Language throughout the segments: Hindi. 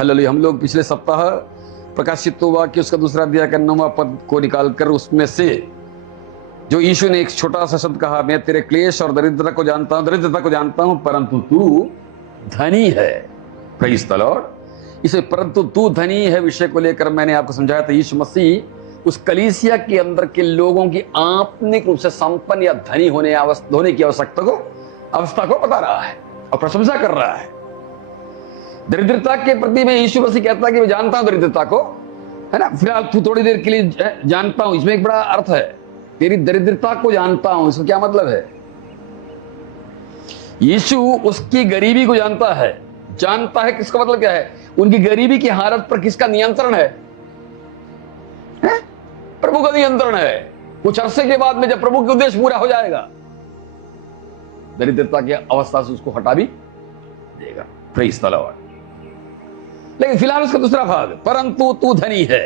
हालेलुया। हम लोग पिछले सप्ताह प्रकाशित हुआ कि उसका दूसरा अध्याय का 9वां पद को निकालकर उसमें से जो यीशु ने एक छोटा सा शब्द कहा, मैं तेरे क्लेश और दरिद्रता को जानता हूं परंतु तू धनी है। Praise the Lord. इसे परंतु तू धनी है विषय को लेकर मैंने आपको समझाया था। यीशु मसीह उस कलीसिया के अंदर के लोगों की आत्मिक रूप से संपन्न या धनी होने की अवस्था को बता रहा है और प्रशंसा कर रहा है। दरिद्रता के प्रति में यीशु मसीह कहता है कि मैं जानता हूं दरिद्रता को, है ना। फिलहाल तू थोड़ी देर के लिए जानता हूं, इसमें एक बड़ा अर्थ है। तेरी दरिद्रता को जानता हूं, इसका क्या मतलब है? यीशु उसकी गरीबी को जानता है। जानता है किसका मतलब क्या है? उनकी गरीबी की हालत पर किसका नियंत्रण है? प्रभु का नियंत्रण है। कुछ अरसे के बाद में जब प्रभु का उद्देश्य पूरा हो जाएगा, दरिद्रता की अवस्था से उसको हटा भी देगा। Praise the Lord. लेकिन फिलहाल उसका दूसरा भाग, परंतु तू धनी है।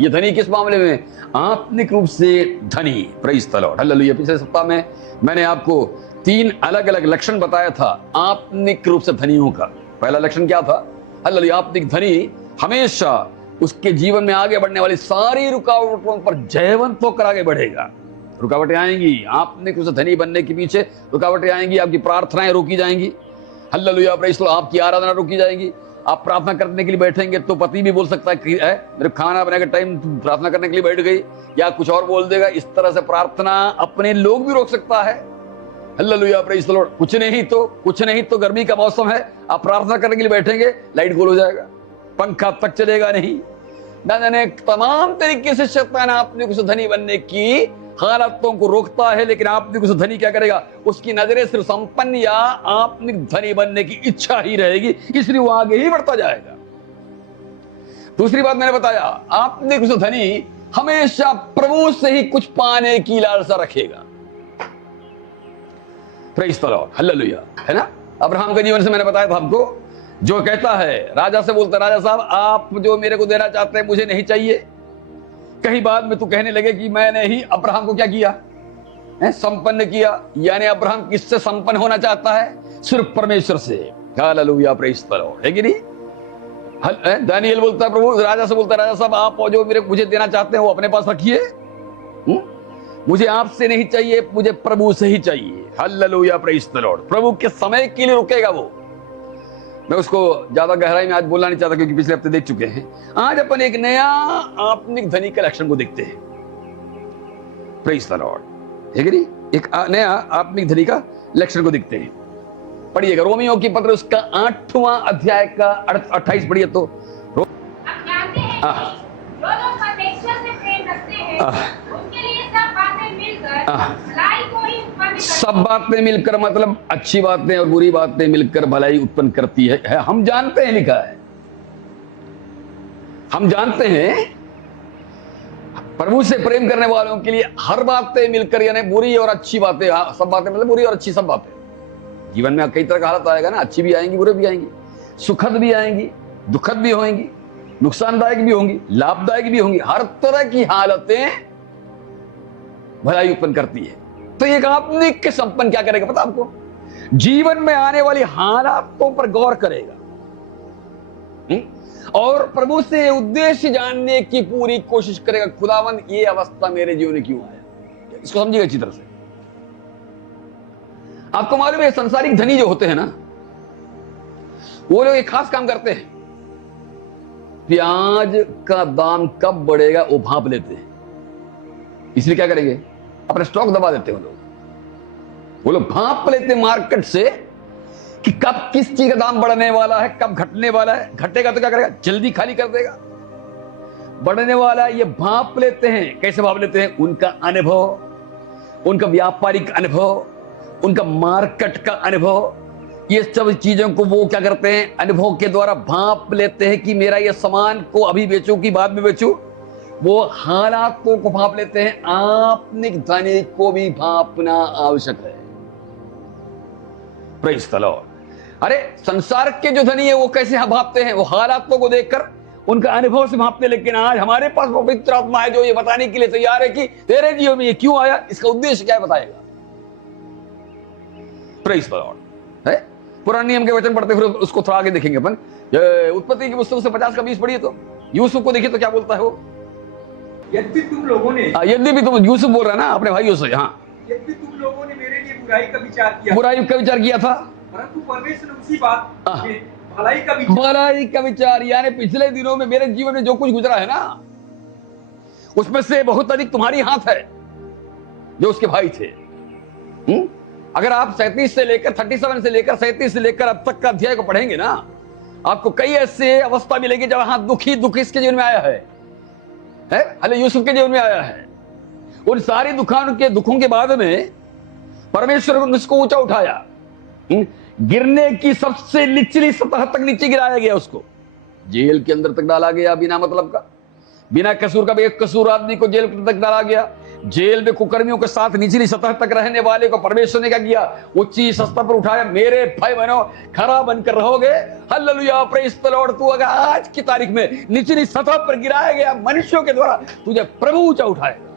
ये धनी किस मामले में? आत्मिक रूप से धनी। Praise the Lord. हालेलुया। पिछले सप्ताह में मैंने आपको 3 अलग अलग लक्षण बताया था आत्मिक रूप से धनियों का। पहला लक्षण क्या था? हालेलुया। आत्मिक धनी हमेशा उसके जीवन में आगे बढ़ने वाली सारी रुकावटों पर जयवंत होकर आगे बढ़ेगा। रुकावटें आएंगी, आत्मिक रूप से धनी बनने के पीछे रुकावटें आएंगी। आपकी प्रार्थनाएं रोकी जाएंगी। हालेलुया। Praise the Lord. आपकी आराधना रोकी जाएगी। आप प्रार्थना करने के लिए बैठेंगे तो पति भी बोल सकता है कि मेरे खाना बनाने के टाइम प्रार्थना करने के लिए बैठ गई, या कुछ और बोल देगा। इस तरह से प्रार्थना अपने लोग भी रोक सकता है। हालेलुया। Praise the Lord. कुछ नहीं तो गर्मी का मौसम है, आप प्रार्थना करने के लिए बैठेंगे, लाइट गोल हो जाएगा, पंखा तक चलेगा नहीं। ना जाने तमाम तरीके से शैतान आपने कुछ धनी बनने की हालतों को रोकता है। लेकिन आपने कुछ धनी क्या करेगा? उसकी नजरें सिर्फ संपन्न या आत्मिक धनी बनने की इच्छा ही रहेगी, इसलिए वो आगे ही बढ़ता जाएगा। दूसरी बात मैंने बताया, आपने कुछ धनी हमेशा प्रभु से ही कुछ पाने की लालसा रखेगा। Praise the Lord. हालेलुया। है ना। अब्राहम के जीवन से मैंने बताया था आपको, जो कहता है, राजा से बोलता, राजा साहब आप जो मेरे को देना चाहते हैं मुझे नहीं चाहिए। कहीं बाद में तू कहने लगे कि मैंने ही अब्राहम को क्या किया? संपन्न किया। यानी अब्राहम किससे संपन्न होना चाहता है? सिर्फ परमेश्वर से। हालेलुया। Praise the Lord. है कि नहीं? दानिएल बोलता है, प्रभु राजा से बोलता है, राजा साहब आप जो मुझे देना चाहते हैं वो अपने पास रखिए, मुझे आपसे नहीं चाहिए, मुझे प्रभु से ही चाहिए। हालेलुया। Praise the lord. प्रभु के समय के लिए रुकेगा वो। मैं उसको ज्यादा गहराई में आज बोलना नहीं चाहता क्योंकि पिछले हफ्ते देख चुके हैं। आज अपन एक नया आत्मिक धनी का लक्षण को देखते हैं। Praise the Lord. है कि नहीं? एक नया आत्मिक धनी का लक्षण को देखते हैं। पढ़िएगा रोमियो की पत्र उसका 8वां अध्याय का 28 पढ़िए तो। सब बातें मिलकर मतलब अच्छी बातें और बुरी बातें मिलकर भलाई उत्पन्न करती है। हम जानते हैं, लिखा है, हम जानते हैं प्रभु से प्रेम करने वालों के लिए हर बातें मिलकर, यानी बुरी और अच्छी बातें, सब बातें मतलब बुरी और अच्छी सब बातें। जीवन में कई तरह का हालत आएगा ना, अच्छी भी आएंगी, बुरे भी आएंगी, सुखद भी आएंगी, दुखद भी होंगी, नुकसानदायक भी होंगी, लाभदायक भी होंगी। हर तरह की हालतें भलाई उत्पन्न करती है। तो एक आत्मिक के संपन्न क्या करेगा पता आपको? जीवन में आने वाली हालातों पर गौर करेगा और प्रभु से उद्देश्य जानने की पूरी कोशिश करेगा। खुदावंद ये अवस्था मेरे जीवन में क्यों आया? इसको समझिएगा अच्छी तरह से। आपको मालूम है संसारिक धनी जो होते हैं ना, वो लोग एक खास काम करते हैं। प्याज का दाम कब बढ़ेगा वो भाप लेते हैं। इसलिए क्या करेंगे? अपने स्टॉक दबा देते हैं वो लोग भाप लेते मार्केट से कि कब किस चीज का दाम बढ़ने वाला है, कब घटने वाला है। घटेगा तो क्या करेगा? जल्दी खाली कर देगा। बढ़ने वाला है ये भाप लेते हैं। कैसे भाप लेते हैं? उनका अनुभव, उनका व्यापारिक अनुभव, उनका मार्केट का अनुभव, ये सब चीजों को वो क्या करते हैं? अनुभव के द्वारा भाप लेते हैं कि मेरा ये सामान को अभी बेचूं कि बाद में बेचूं। वो हालातों को भाप लेते हैं। आत्मिक धनी को भी भापना आवश्यक है। Praise the Lord. अरे संसार के जो धनी है वो कैसे भापते हैं? वो हालातों को देखकर, उनका अनुभव से भापते। लेकिन आज हमारे पास पवित्र आत्मा है जो ये बताने के लिए तैयार है कि तेरे जीवन में ये क्यों आया, इसका उद्देश्य क्या है, बताएगा। Praise the Lord. है पुराने नियम के वचन पढ़ते फिर उसको थोड़ा आगे देखेंगे अपन। उत्पत्ति की पुस्तक से 50 का 20 पढ़िए तो यूसुफ को देखिए तो क्या बोलता है वो। यद्यपि तुम लोगों ने, यद्यपि तुम, यूसुफ बोल रहा है ना अपने भाइयों से, हाँ, यद्यपि तुम लोगों ने मेरे लिए बुराई का विचार किया, बुराई का विचार किया था, परंतु परमेश्वर ने उसी बात हाँ। में भलाई का विचार, भलाई का विचार, यानी पिछले दिनों में मेरे जीवन में जो कुछ गुजरा है ना, उसमें से बहुत अधिक तुम्हारी हाथ है जो उसके भाई थे। अगर आप 37 से लेकर 37 से लेकर 37 से लेकर अब तक का अध्याय को पढ़ेंगे ना, आपको कई ऐसे अवस्था मिलेगी जब हाँ दुख इसके जीवन में आया है, हले यूसुफ के जीवन में आया है। उन सारी दुखों के बाद में परमेश्वर ने उसको ऊंचा उठाया, गिरने की सबसे निचली सतह तक नीचे गिराया गया, उसको जेल के अंदर तक डाला गया बिना मतलब का, बिना कसूर का एक कसूर आदमी को जेल तक डाला गया। जेल में कुकर्मियों के साथ निचली सतह तक रहने वाले को परमेश्वर ने क्या किया, ऊंची सतह पर उठाया। मेरे भाई बहनों, खरा बनकर रहोगे, हालेलुया, प्रेज़ द लॉर्ड। तू अगर आज की तारीख में निचली सतह पर गिराया गया मनुष्यों के द्वारा, तुझे प्रभु ऊंचा उठाएगा।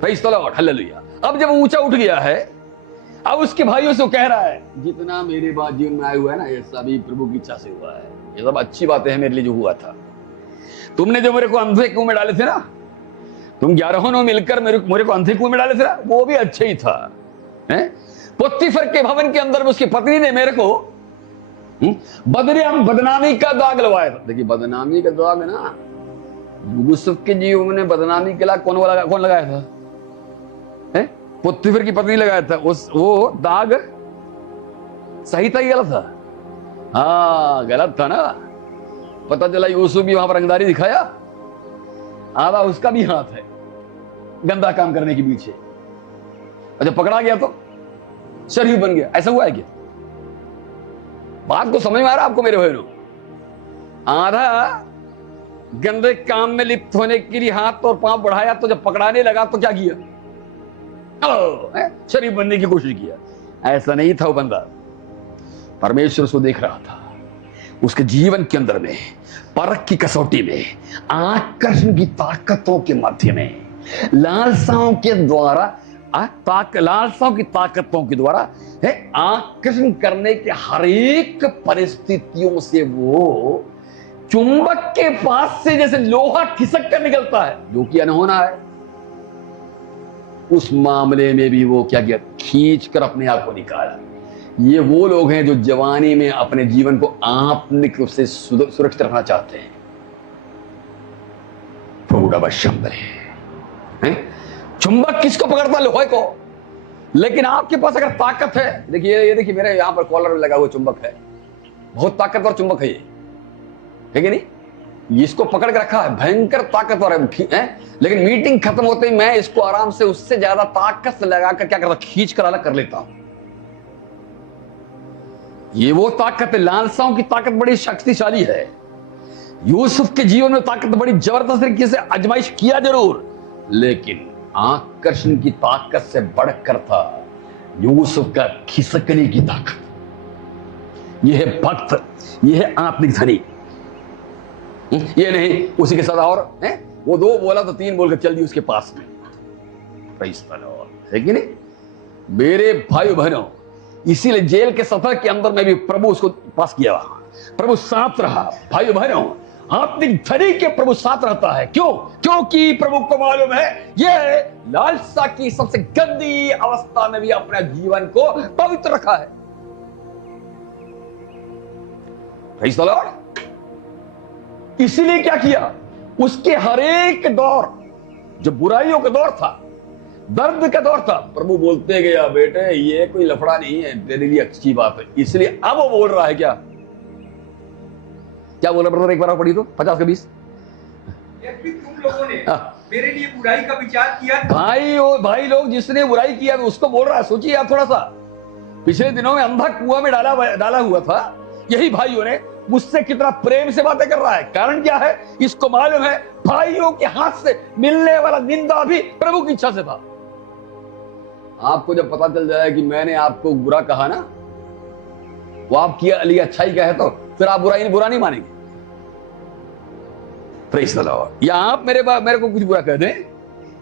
Praise the Lord, hallelujah. अब जब ऊंचा उठ गया है, अब उसके भाइयों से कह रहा है, जितना मेरे बाद जीवन में आया हुआ है ना, ये सभी प्रभु की इच्छा से हुआ है, ये सब अच्छी बातें हैं मेरे लिए जो हुआ था। तुमने जो मेरे को अंधे कुएं में डाले थे ना, तुम 11 ने मिलकर मेरे को अंधे कुएं में डाले थे ना, वो भी अच्छे ही था। पोतीफर के भवन के अंदर में उसकी पत्नी ने मेरे को बदनामी का दाग लगवाया था। देखिए, बदनामी का दाग ना, यूसुफ के जीवन में बदनामी के लाग कौन लगाया था? पोतीफर की पत्नी लगाया था। वो दाग सही था, गलत था? हाँ, गलत था ना। पता चला यूसुफ भी वहां पर रंगदारी दिखाया, आधा उसका भी हाथ है गंदा काम करने के पीछे। अच्छा, पकड़ा गया तो शरीफ बन गया, ऐसा हुआ है क्या? बात को समझ में आ रहा आपको मेरे भाइयों? आधा गंदे काम में लिप्त होने के लिए हाथ और पांव बढ़ाया, तो जब पकड़ाने लगा तो क्या किया? शरीफ बनने की कोशिश किया। ऐसा नहीं था वो बंदा, परमेश्वर उसको देख रहा था। उसके जीवन के अंदर में, परख की कसौटी में, आकर्षण की ताकतों के मध्य में, लालसाओं के द्वारा, लालसाओं की ताकतों के द्वारा आकर्षण करने के हर एक परिस्थितियों से वो चुंबक के पास से जैसे लोहा खिसक कर निकलता है, जो कि अनहोना है। उस मामले में भी वो क्या किया? खींच कर अपने आप को निकाला। ये वो लोग हैं जो जवानी में अपने जीवन को आत्मिक रूप से सुरक्षित रखना चाहते हैं। चुंबक किसको पकड़ता? लोहे को। लेकिन आपके पास अगर ताकत है, देखिए ये देखिए मेरे यहां पर कॉलर में लगा हुआ चुंबक है, बहुत ताकतवर चुंबक है ये, है कि नहीं? इसको पकड़ के रखा है, भयंकर ताकतवर है। लेकिन मीटिंग खत्म होते ही मैं इसको आराम से उससे ज्यादा ताकत से लगाकर क्या करता, खींच कर अलग कर लेता हूं। ये वो ताकत है, लालसाओं की ताकत बड़ी शक्तिशाली है। यूसुफ के जीवन में ताकत बड़ी जबरदस्त तरीके से आजमाइश किया जरूर, लेकिन आकर्षण की ताकत से बढ़कर था यूसुफ का खिसकने की ताकत। यह है भक्त, यह है आत्मिक धनी। ये नहीं उसी के साथ और वो 2 बोला तो 3 बोलकर चल दी उसके पास में। है कि नहीं मेरे भाई बहनों? इसीलिए जेल के सफर के अंदर में भी प्रभु उसको पास किया, प्रभु साथ रहा। भाई बहनों, आत्मिक धनी के प्रभु साथ रहता है। क्यों? क्योंकि प्रभु को मालूम है ये लालसा की सबसे गंदी अवस्था में भी अपने जीवन को पवित्र रखा है। Praise the Lord. इसीलिए क्या किया? उसके हर एक दौर, जो बुराइयों का दौर था, दर्द का दौर था, प्रभु बोलते गया, बेटे ये कोई लफड़ा नहीं है, तेरे लिए अच्छी बात है। इसलिए अब वो बोल रहा है क्या बोल रहा ब्रदर? एक बार पढ़ी तो 50 का 20। यद्यपि तुम लोगों ने मेरे लिए बुराई का विचार किया। भाई लोग, जिसने बुराई किया उसको बोल रहा है। सोचिए आप थोड़ा सा, पिछले दिनों में अंधा कुआं में डाला हुआ था, यही भाइयों ने मुझसे कितना प्रेम से बातें कर रहा है। कारण क्या है? इसको मालूम है भाइयों के हाथ से मिलने वाला निंदा भी प्रभु की इच्छा से था। आपको जब पता चल जाए कि मैंने आपको बुरा कहा ना, वो आपकी लिए अच्छाई का है, तो फिर आप बुरा नहीं मानेंगे। Praise the Lord. या आप मेरे को कुछ बुरा कह दें,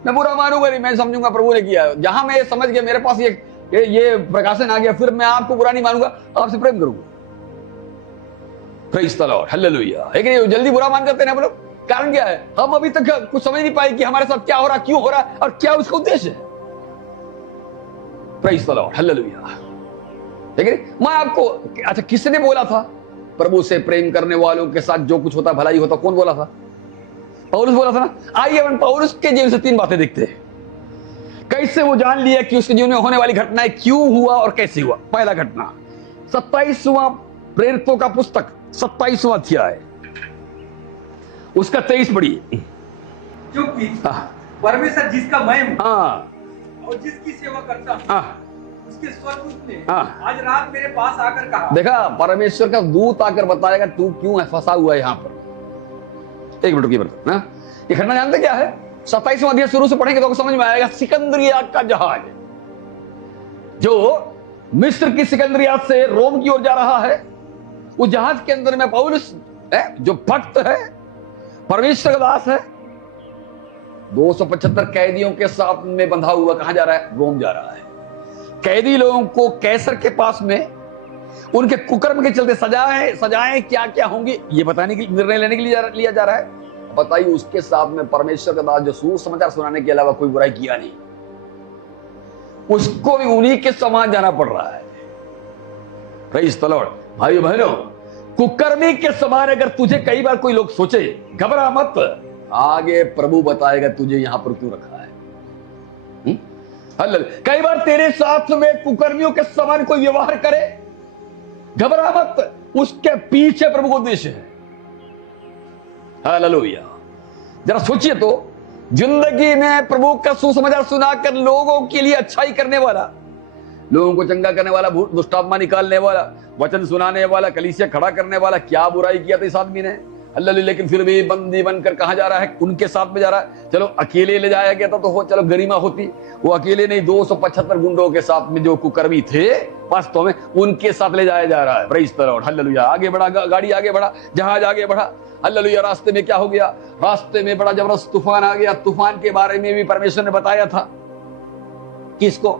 मैं बुरा मानूंगा नहीं, मैं समझूंगा प्रभु ने किया। जहां मैं समझ गया मेरे पास ये ये प्रकाशन आ गया, फिर मैं आपको बुरा नहीं मानूंगा, आपसे प्रेम करूंगा। Praise the Lord, hallelujah. लेकिन जल्दी बुरा मान करते हैं ना लोग। कारण क्या है? हम अभी तक कुछ समझ नहीं पाए कि हमारे साथ क्या हो रहा, क्यों हो रहा और क्या उसका उद्देश्य है। Praise the Lord, hallelujah. लेकिन मैं आपको, अच्छा किसने बोला था प्रभु से प्रेम करने वालों के साथ जो कुछ होता भला ही होता? कौन बोला था? पौलुस बोला था ना। आइए हम पौलुस के जीवन से 3 बातें देखते हैं। कैसे वो जान लिया कि उसके जीवन में होने वाली घटनाएं क्यों हुआ और कैसे हुआ। पहला घटना 27वां प्रेरितों का पुस्तक 27वां अध्याय, उसका 23 पढ़िए। क्योंकि परमेश्वर जिसका मैं हूं और जिसकी सेवा करता हूं, उसके स्वर्गदूत ने आज रात मेरे पास आकर कहा। देखा, परमेश्वर का दूत आकर बताएगा तू क्यों फंसा हुआ है यहां पर। एक मिनट की बात ना, ये घटना जानते क्या है? 27वां अध्याय शुरू से पढ़ेंगे तो समझ में आएगा। सिकंदरिया का जहाज जो मिस्र की सिकंदरिया से रोम की ओर जा रहा है, उस जहाज के अंदर में पौलुस जो भक्त है, परमेश्वर का दास है, 275 कैदियों के साथ में बंधा हुआ कहां जा रहा है? रोम जा रहा है। कैदी लोगों को कैसर के पास में उनके कुकर्म के चलते सजाएं क्या क्या होंगी ये बताने के निर्णय लेने के लिए लिया जा रहा है। बताइए, उसके साथ में परमेश्वर का दास जो सुसमाचार सुनाने के अलावा कोई बुराई किया नहीं, उसको भी उन्हीं के समान जाना पड़ रहा है। Praise the Lord. भाइयों बहनों, कुकर्मी के समान अगर तुझे कई बार कोई लोग सोचे, घबरा मत, आगे प्रभु बताएगा तुझे यहां पर क्यों रखा है। कई बार तेरे साथ में कुकर्मियों के समान कोई व्यवहार करे, घबरा मत, उसके पीछे प्रभु का उद्देश्य है। हालेलुया। जरा सोचिए तो, जिंदगी में प्रभु का सुसमाचार सुनाकर लोगों के लिए अच्छाई करने वाला, लोगों को चंगा करने वाला, दुष्टात्मा निकालने वाला, वचन सुनाने वाला, कलीसिया खड़ा करने वाला, क्या बुराई किया था इस आदमी ने? हालेलुया। लेकिन फिर भी बंदी बनकर कहां जा रहा है? उनके साथ में जा रहा है। चलो अकेले ले जाया गया था तो चलो गरिमा होती, वो अकेले नहीं, 275 गुंडों के साथ में जो कुकर्मी थे वास्तव में उनके साथ ले जाया जा रहा है। Praise the Lord, hallelujah. आगे बढ़ा, गाड़ी आगे बढ़ा, जहाज आगे बढ़ा, हालेलुया। रास्ते में क्या हो गया? रास्ते में बड़ा जबरदस्त तूफान आ गया। तूफान के बारे में भी परमेश्वर ने बताया था। किसको?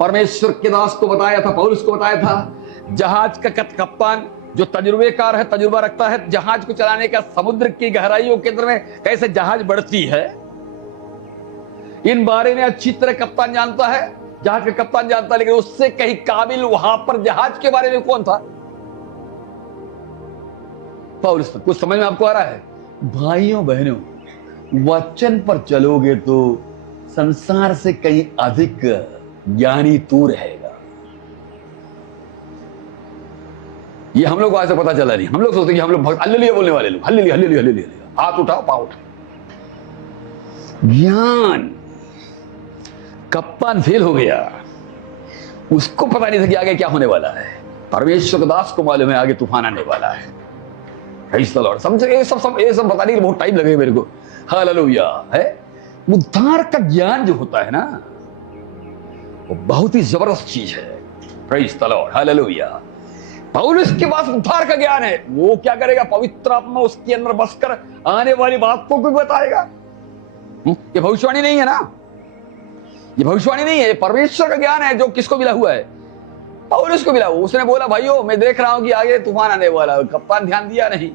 परमेश्वर के दास को बताया था, पौलुस को बताया था। जहाज का कप्तान जो तजुर्बेकार है, तजुर्बा रखता है जहाज को चलाने का, समुद्र की गहराइयों के अंदर में कैसे जहाज बढ़ती है, इन बारे में अच्छी तरह कप्तान जानता है, जहाज का कप्तान जानता है। लेकिन उससे कहीं काबिल वहां पर जहाज के बारे में कौन था? पौलुस। कुछ समझ में आपको आ रहा है? भाइयों बहनों, वचन पर चलोगे तो संसार से कहीं अधिक ज्ञानी तू रहेगा। ये हम लोग को आज से पता चला नहीं। हम लोग सोचते कि हम लोग हालेलुया बोलने वाले लोग, हालेलुया हालेलुया हालेलुया, हाथ उठाओ पाँव उठाओ। ज्ञान कप्तान फेल हो गया, उसको पता नहीं था कि आगे क्या होने वाला है। परमेश्वर के दास को मालूम है आगे तूफान आने वाला है। Praise the Lord. समझे? ये सब बताने के लिए बहुत टाइम लगेगा मेरे को। हालेलुया है। उद्धार का ज्ञान जो होता है ना, वो बहुत ही जबरदस्त चीज है। Praise the Lord, hallelujah. पौलुस के पास उद्धार का ज्ञान है। वो क्या करेगा? पवित्र आत्मा उसके अंदर बसकर आने वाली बात को भी बताएगा। ये भविष्यवाणी नहीं है ना, ये भविष्यवाणी नहीं है, ये परमेश्वर का ज्ञान है जो किसको मिला हुआ है? पौलुस को मिला हुआ। उसने बोला भाइयों मैं देख रहा हूं कि आगे तूफान आने वाला है। कप्तान ध्यान दिया नहीं,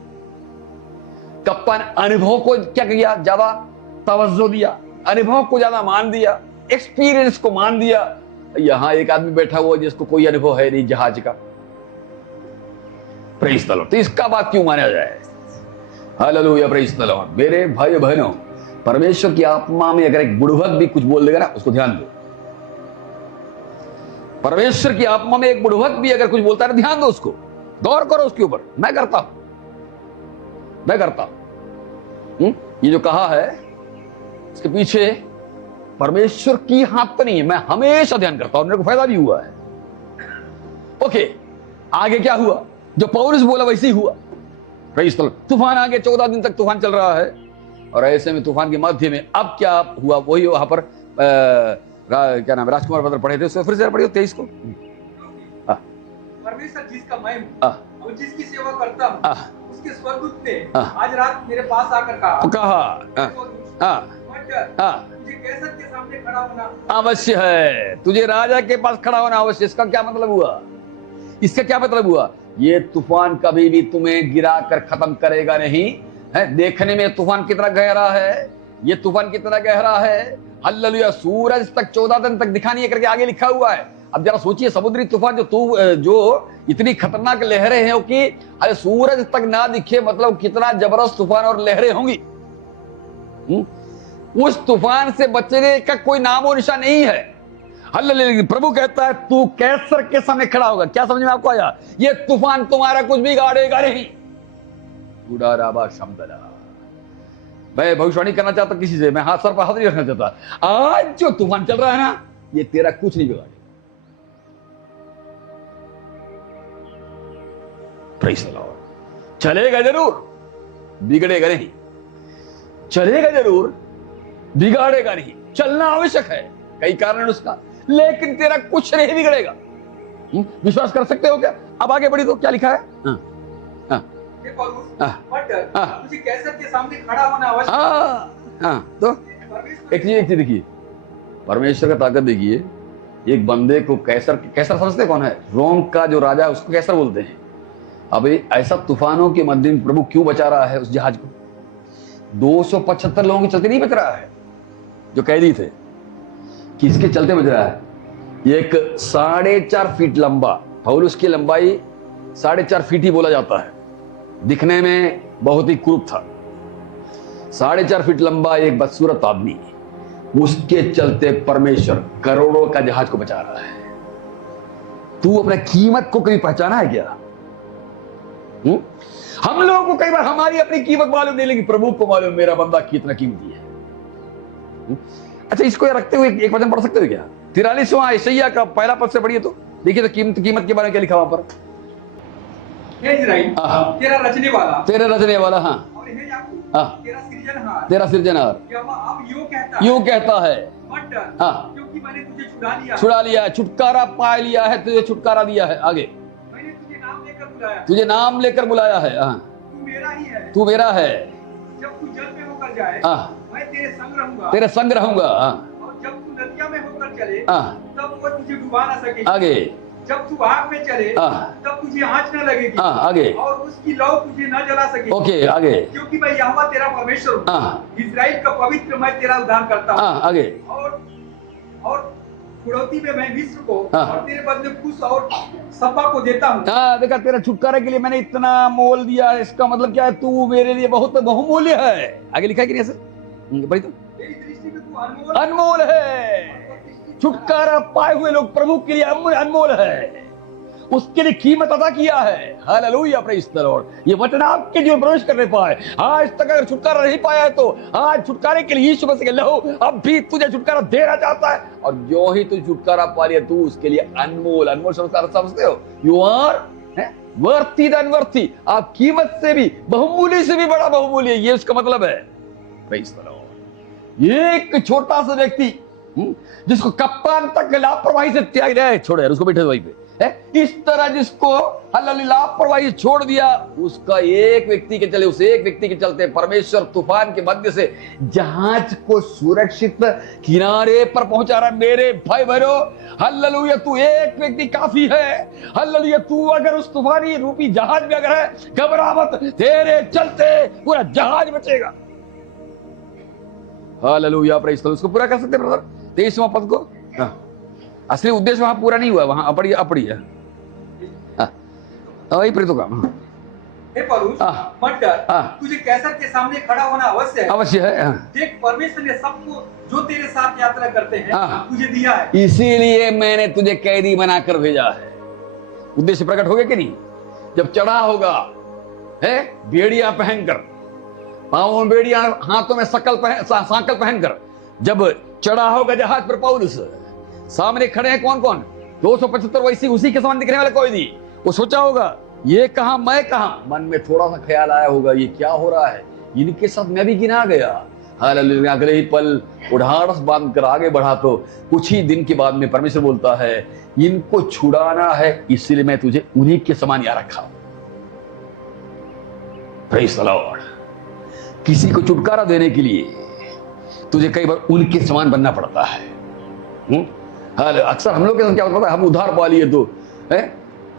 कप्तान अनुभव को क्या किया? ज्यादा तवज्जो दिया, अनुभव को ज्यादा मान दिया, एक्सपीरियंस को मान दिया। यहां एक आदमी बैठा हुआ जिसको कोई अनुभव है नहीं जहाज का। Praise the Lord. तो इसका बात क्यों माना जाए? Hallelujah, praise the Lord. मेरे भाई बहनों, परमेश्वर की आत्मा में अगर एक बुड़वक भी कुछ बोल देगा ना, उसको ध्यान दो। परमेश्वर की आत्मा में एक बुड़वक भी अगर कुछ बोलता है ना, ध्यान दो उसको, गौर करो उसके ऊपर। मैं करता हूं। ये जो कहा है इसके पीछे परमेश्वर की हाथ तो नहीं है। मैं हमेशा ध्यान करता हूं, मेरे को फायदा भी हुआ है। ओके, आगे क्या हुआ? जो पौलुस बोला वैसे ही हुआ। Praise the Lord. तूफान आगे 14 दिन तक तूफान चल रहा है, और ऐसे में तूफान के मध्य में अब क्या हुआ? वही वहां पर क्या नाम है, राजकुमार बदल पढ़े थे, उसको फिर से पढ़ियो 23 को। परमेश्वर जिसका मैं हूं और जिसकी सेवा करता हूं, उसके स्वर्गदूत ने आज रात मेरे पास आकर कहा। मैं हाँ, तुझे कैसर के सामने खड़ा होना अवश्य है, तुझे राजा के पास खड़ा होना अवश्य। इसका क्या मतलब हुआ? इसका क्या मतलब हुआ? ये तूफान कभी भी तुम्हें गिरा कर खत्म करेगा नहीं है। देखने में तूफान कितना गहरा है, ये तूफान कितना गहरा है। हल्लेलुया, सूरज तक 14 दिन तक दिखा नहीं है करके आगे लिखा हुआ है। अब जरा सोचिए, समुद्री तूफान जो इतनी खतरनाक लहरें हैं कि अरे सूरज तक ना दिखे, मतलब कितना जबरदस्त तूफान और लहरें होंगी। उस तूफान से बचने का कोई नाम और निशान नहीं है। हालेलुया, प्रभु कहता है तू कैसर के सामने खड़ा होगा। क्या समझ में आपको आया? ये तूफान तुम्हारा कुछ भी गाड़ेगा नहीं। मैं भविष्यवाणी करना चाहता किसी से, मैं हाथ सर पर हाथ नहीं रखना चाहता। आज जो तूफान चल रहा है ना, ये तेरा कुछ नहीं बिगाड़ेगा। Praise the Lord. चलेगा जरूर, बिगड़ेगा नहीं। चलेगा जरूर, बिगाड़ेगा नहीं। चलना आवश्यक है, कई कारण उसका, लेकिन तेरा कुछ नहीं बिगड़ेगा। विश्वास कर सकते हो क्या? अब आगे बढ़ी तो क्या लिखा है? हे पौलुस, मत डर, तुझे कैसर के सामने खड़ा होना आवश्यक है। तो एक चीज देखिए, परमेश्वर का ताकत देखिए। एक बंदे को कैसर समझते कौन है? रोम का जो राजा है उसको कैसर बोलते हैं। अब ऐसा तूफानों के मध्य में प्रभु क्यों बचा रहा है उस जहाज को? 275 लोगों के चलते नहीं बच रहा है जो कैदी थे। किसके चलते बच रहा है? एक 4.5 फीट लंबा, पौलुस की लंबाई 4.5 फीट ही बोला जाता है, दिखने में बहुत ही क्रूप था। 4.5 फीट लंबा एक बदसूरत आदमी, उसके चलते परमेश्वर करोड़ों का जहाज को बचा रहा है। तू अपने कीमत को कभी पहचाना है क्या? हम लोगों को कई बार हमारी अपनी कीमत मालूम नहीं, लेकिन प्रभु को मालूम मेरा बंदा कितना कीमती है। अच्छा, इसको रखते हुए एक वचन पढ़ सकते हो क्या? 43वां यशायाह का पहला पद से पढ़िए तो देखिए तो कीमत के बारे में क्या लिखा वहां पर। हे इस्राएल, तेरा रचने वाला, तेरे रचने वाला, हाँ, और हे याकूब, हाँ, तेरा सृजनहार, तेरा सृजनहार यहोवा अब यूं कहता है, मत डर, हाँ, क्योंकि मैंने तुझे छुड़ा लिया है, छुटकारा पा लिया है, तुझे छुटकारा दिया है। आगे, मैंने तुझे नाम लेकर बुलाया, तुझे नाम लेकर बुलाया है, हाँ, तू मेरा ही है, तू मेरा है, जब तू जल में होकर जाए, हाँ, मैं तेरे संग रहूंगा, तेरे संग रहूंगा, हाँ, और जब तू नदिया में होकर चले, हाँ, तब वो तुझे डुबा ना सकेगी, आगे, जब तू आग में चले, हाँ, तब तुझे आँच न लगेगी, हाँ, आगे, और उसकी लौ तुझे न जला सकेगी। ओके, आगे, क्योंकि मैं यहोवा तेरा परमेश्वर हूँ, हाँ, इस्राएल का पवित्र मैं तेरा उद्धार करता हूँ, हाँ, आगे, और फुड़ौती में मैं मिस्र को हाँ, और तेरे बदले कुश और सब्बा को देता हूँ। हाँ, देखा, तेरा छुटकारे के लिए मैंने इतना मोल दिया है। इसका मतलब क्या है? तू मेरे लिए बहुत बहुमूल्य है। आगे लिखा है कि नहीं ऐसे? बड़ी तो मेरी दृष्टि में तू अनमोल अनमोल है। छुटकारा पाए हुए लोग प्रभु के लिए अनमोल है, उसके लिए कीमत अदा किया है। Hallelujah, praise the Lord. ये वचन आपके जीवन में प्रवेश करने पाए। आज तक अगर छुटकारा नहीं पाया है तो आज छुटकारे के लिए यीशु मसीह के लहू अब भी तुझे छुटकारा देना चाहता है। और जो ही तू छुटकारा पा लिया, तू उसके लिए अनमोल शब्द समझते हो? You are worthy then worthy. आप कीमत से भी, बहुमूल्य से भी बड़ा बहुमूल्य, ये उसका मतलब है। Praise the Lord. एक छोटा सा व्यक्ति जिसको कप्तान तक लापरवाही से त्याग दिया, छोड़ो यार उसको, बैठे वहीं पे, इस तरह जिसको लापरवाही छोड़ दिया, उसका एक व्यक्ति के चले, उस एक व्यक्ति के चलते परमेश्वर तूफान के मध्य से जहाज को सुरक्षित किनारे पर पहुंचा रहा। मेरे भाई बहनों, हालेलुया, तू एक व्यक्ति काफी है। हालेलुया, तू अगर उस तूफानी रूपी जहाज में अगर है, घबरा मत, तेरे चलते पूरा जहाज बचेगा। Hallelujah, praise the Lord. उसको पूरा कर सकते ब्रदर 23वां पद को? हाँ, असली उद्देश्य वहां पूरा नहीं हुआ, वहां अपड़ी है। वही प्रेतो काम। हे पौलुस, मत डर, तुझे कैसर के सामने खड़ा होना अवश्य है। देख, परमेश्वर ने सबको जो तेरे साथ यात्रा करते हैं तुझे दिया है, इसीलिए मैंने तुझे कैदी बनाकर भेजा है। उद्देश्य प्रकट हो गया कि नहीं? जब चढ़ा होगा है बेड़ियां पहनकर, पांवों में बेड़ियां, हाथों में सांकल पहनकर, जब चढ़ा होगा जहाज पर पौलुस, सामने खड़े हैं कौन कौन? 275 वैसी उसी के समान दिखने वाले कोई नहीं। वो सोचा होगा ये कहां, मैं कहां। मन में थोड़ा सा ख्याल आया होगा, ये क्या हो रहा है, इनके साथ मैं भी गिना गया। हालेलुया, अगले ही पल उढ़ाड़स बांध कर आगे बढ़ा तो कुछ ही दिन के बाद में परमेश्वर बोलता है, इनको छुड़ाना है, इसलिए मैं तुझे उन्हीं के समान यहाँ रखा। Praise the Lord. किसी को छुटकारा देने के लिए, तुझे कई बार उनके समान बनना पड़ता है। अक्सर हम लोग के साथ क्या होता है, हम उधार पा लिए तो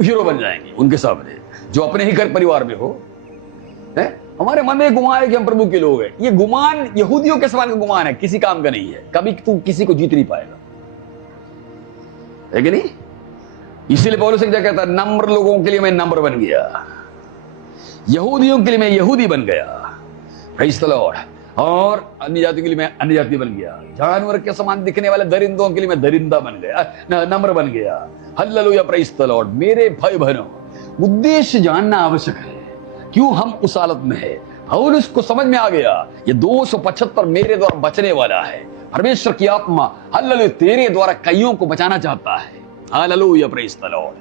हीरो बन जाएंगे उनके सामने, जो अपने ही घर परिवार में हो। हमारे मन में गुमान है कि हम प्रभु के लोग हैं। ये गुमान यहूदियों के समान का गुमान है, किसी काम का नहीं है। कभी तू किसी को जीत नहीं पाएगा, है कि नहीं? इसीलिए पौलुस क्या कहता है, नम्र लोगों के लिए मैं नम्र बन गया, यहूदियों के लिए मैं यहूदी बन गया, प्रेज़ द लॉर्ड, और अन्य जातियों के लिए मैं अन्य जाति बन गया, जानवर के समान दिखने वाले दरिंदों के लिए मैं दरिंदा बन गया, नम्र बन गया। Hallelujah, praise the Lord. मेरे भाई बहनों, उद्देश्य जानना आवश्यक है, क्यों हम उस हालत में है। पौलुस को समझ में आ गया, ये 275 मेरे द्वारा बचने वाला है। परमेश्वर की आत्मा हालेलुया तेरे द्वारा कईयों को बचाना चाहता है। Hallelujah, praise the Lord.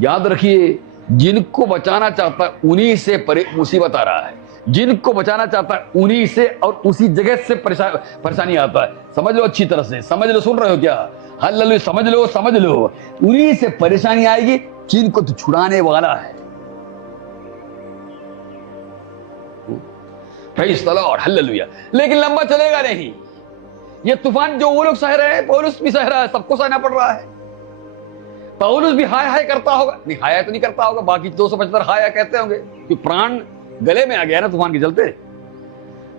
याद रखिए, जिनको बचाना चाहता है उन्हीं से मुसीबत आ रहा है, जिनको बचाना चाहता है उन्हीं से और उसी जगह से परेशानी आता है। समझ लो, अच्छी तरह से समझ लो, सुन रहे हो क्या? हालेलुया, समझ लो, समझ लो, उन्हीं से परेशानी आएगी जिनको तू छुड़ाने वाला है। Praise the Lord, hallelujah. लेकिन लंबा चलेगा नहीं। ये तूफान जो वो लोग सह रहे हैं, पौलुस भी सह रहा है, सबको सहना पड़ रहा है। पौलुस भी हाय हाय करता होगा, नहीं हाय तो नहीं करता होगा, बाकी 275 हाय हाय कहते होंगे कि प्राण गले में आ गया ना तूफान के चलते।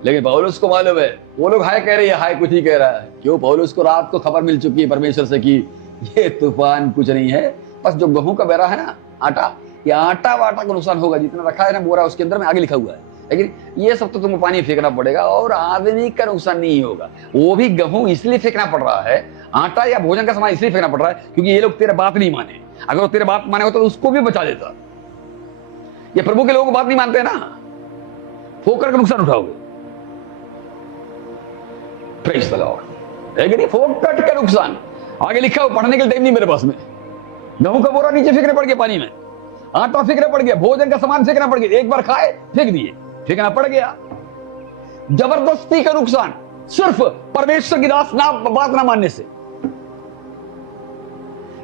लेकिन पौलुस को मालूम है, वो लोग हाय कह रहे हैं, हाय कुछ नहीं कह रहा है। क्यों? पौलुस को रात को खबर मिल चुकी है परमेश्वर से कि ये तूफान कुछ नहीं है, बस जो गेहूं का बेरा है ना, आटा, ये आटा वाटा का नुकसान होगा, जितना रखा है ना बोरा उसके अंदर में आगे लिखा हुआ है। लेकिन ये सब तो तुम्हें पानी फेंकना पड़ेगा और आदमी का नुकसान नहीं होगा। वो भी गेहूं इसलिए फेंकना पड़ रहा है, आटा या भोजन का सामान इसलिए फेंकना पड़ रहा है क्योंकि ये लोग तेरे बात नहीं माने। अगर वो तेरे बात माने होता तो उसको भी बचा देता। ये प्रभु के लोगों को बात नहीं मानते ना, फोकर का नुकसान उठाओगे। प्रेज़ द लॉर्ड, है कि नहीं? फोकट का नुकसान आगे लिखा हो, पढ़ने के टाइम नहीं मेरे पास में। गेहूं का बोरा नीचे फेंकने पड़ गया पानी में, आटा फेंकना पड़ गया, भोजन का सामान फेंकना पड़ गया, एक बार खाए फेंक दिए, फेंकना पड़ गया। जबरदस्ती का नुकसान सिर्फ परमेश्वर की बात ना मानने से।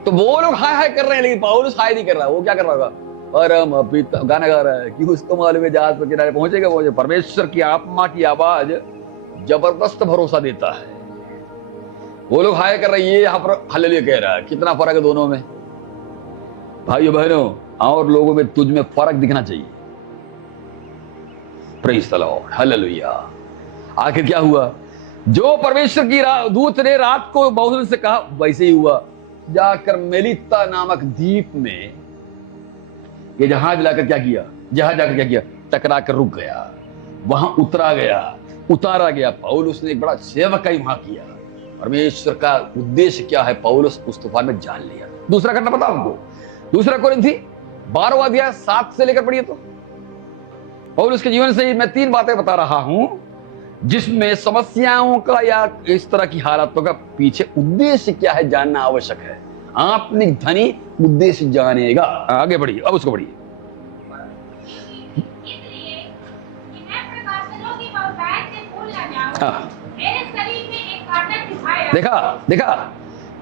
तो वो लोग हाय हाय कर रहे हैं, लेकिन पौलुस हाय नहीं कर रहा। वो क्या कर रहा होगा? परम पिता गाना गा रहा है कि उसको मालूम है जहाज पर किनारे पहुंचेगा। वो परमेश्वर की आत्मा की आवाज जबरदस्त भरोसा देता है। वो लोग हाय कर रहे हैं, ये यहां पर हालेलुया कह रहा है। कितना फर्क है दोनों में, भाइयों बहनों। और लोगों में तुझ में फर्क दिखना चाहिए। Praise the Lord, hallelujah. आखिर क्या हुआ? जो परमेश्वर की दूत ने रात को पौलुस से कहा, वैसे ही हुआ। जाकर मेलिता नामक द्वीप में ये जहाज लाकर क्या किया? जहाज जाकर क्या किया? टकरा कर रुक गया, वहां उतारा गया। पौलुस ने एक बड़ा सेवकाई वहां किया। परमेश्वर का उद्देश्य क्या है, पौलुस उस तूफान में जान लिया। दूसरा घटना पता हमको, दूसरा कोरिन्थी 12वां अध्याय 7 से लेकर पढ़िए। तो पौलुस के जीवन से मैं 3 बातें बता रहा हूं जिसमें समस्याओं का या इस तरह की हालातों का पीछे उद्देश्य क्या है जानना आवश्यक है। आत्मिक धनी उद्देश्य जानेगा। आगे बढ़िए, अब उसको बढ़िए। देखा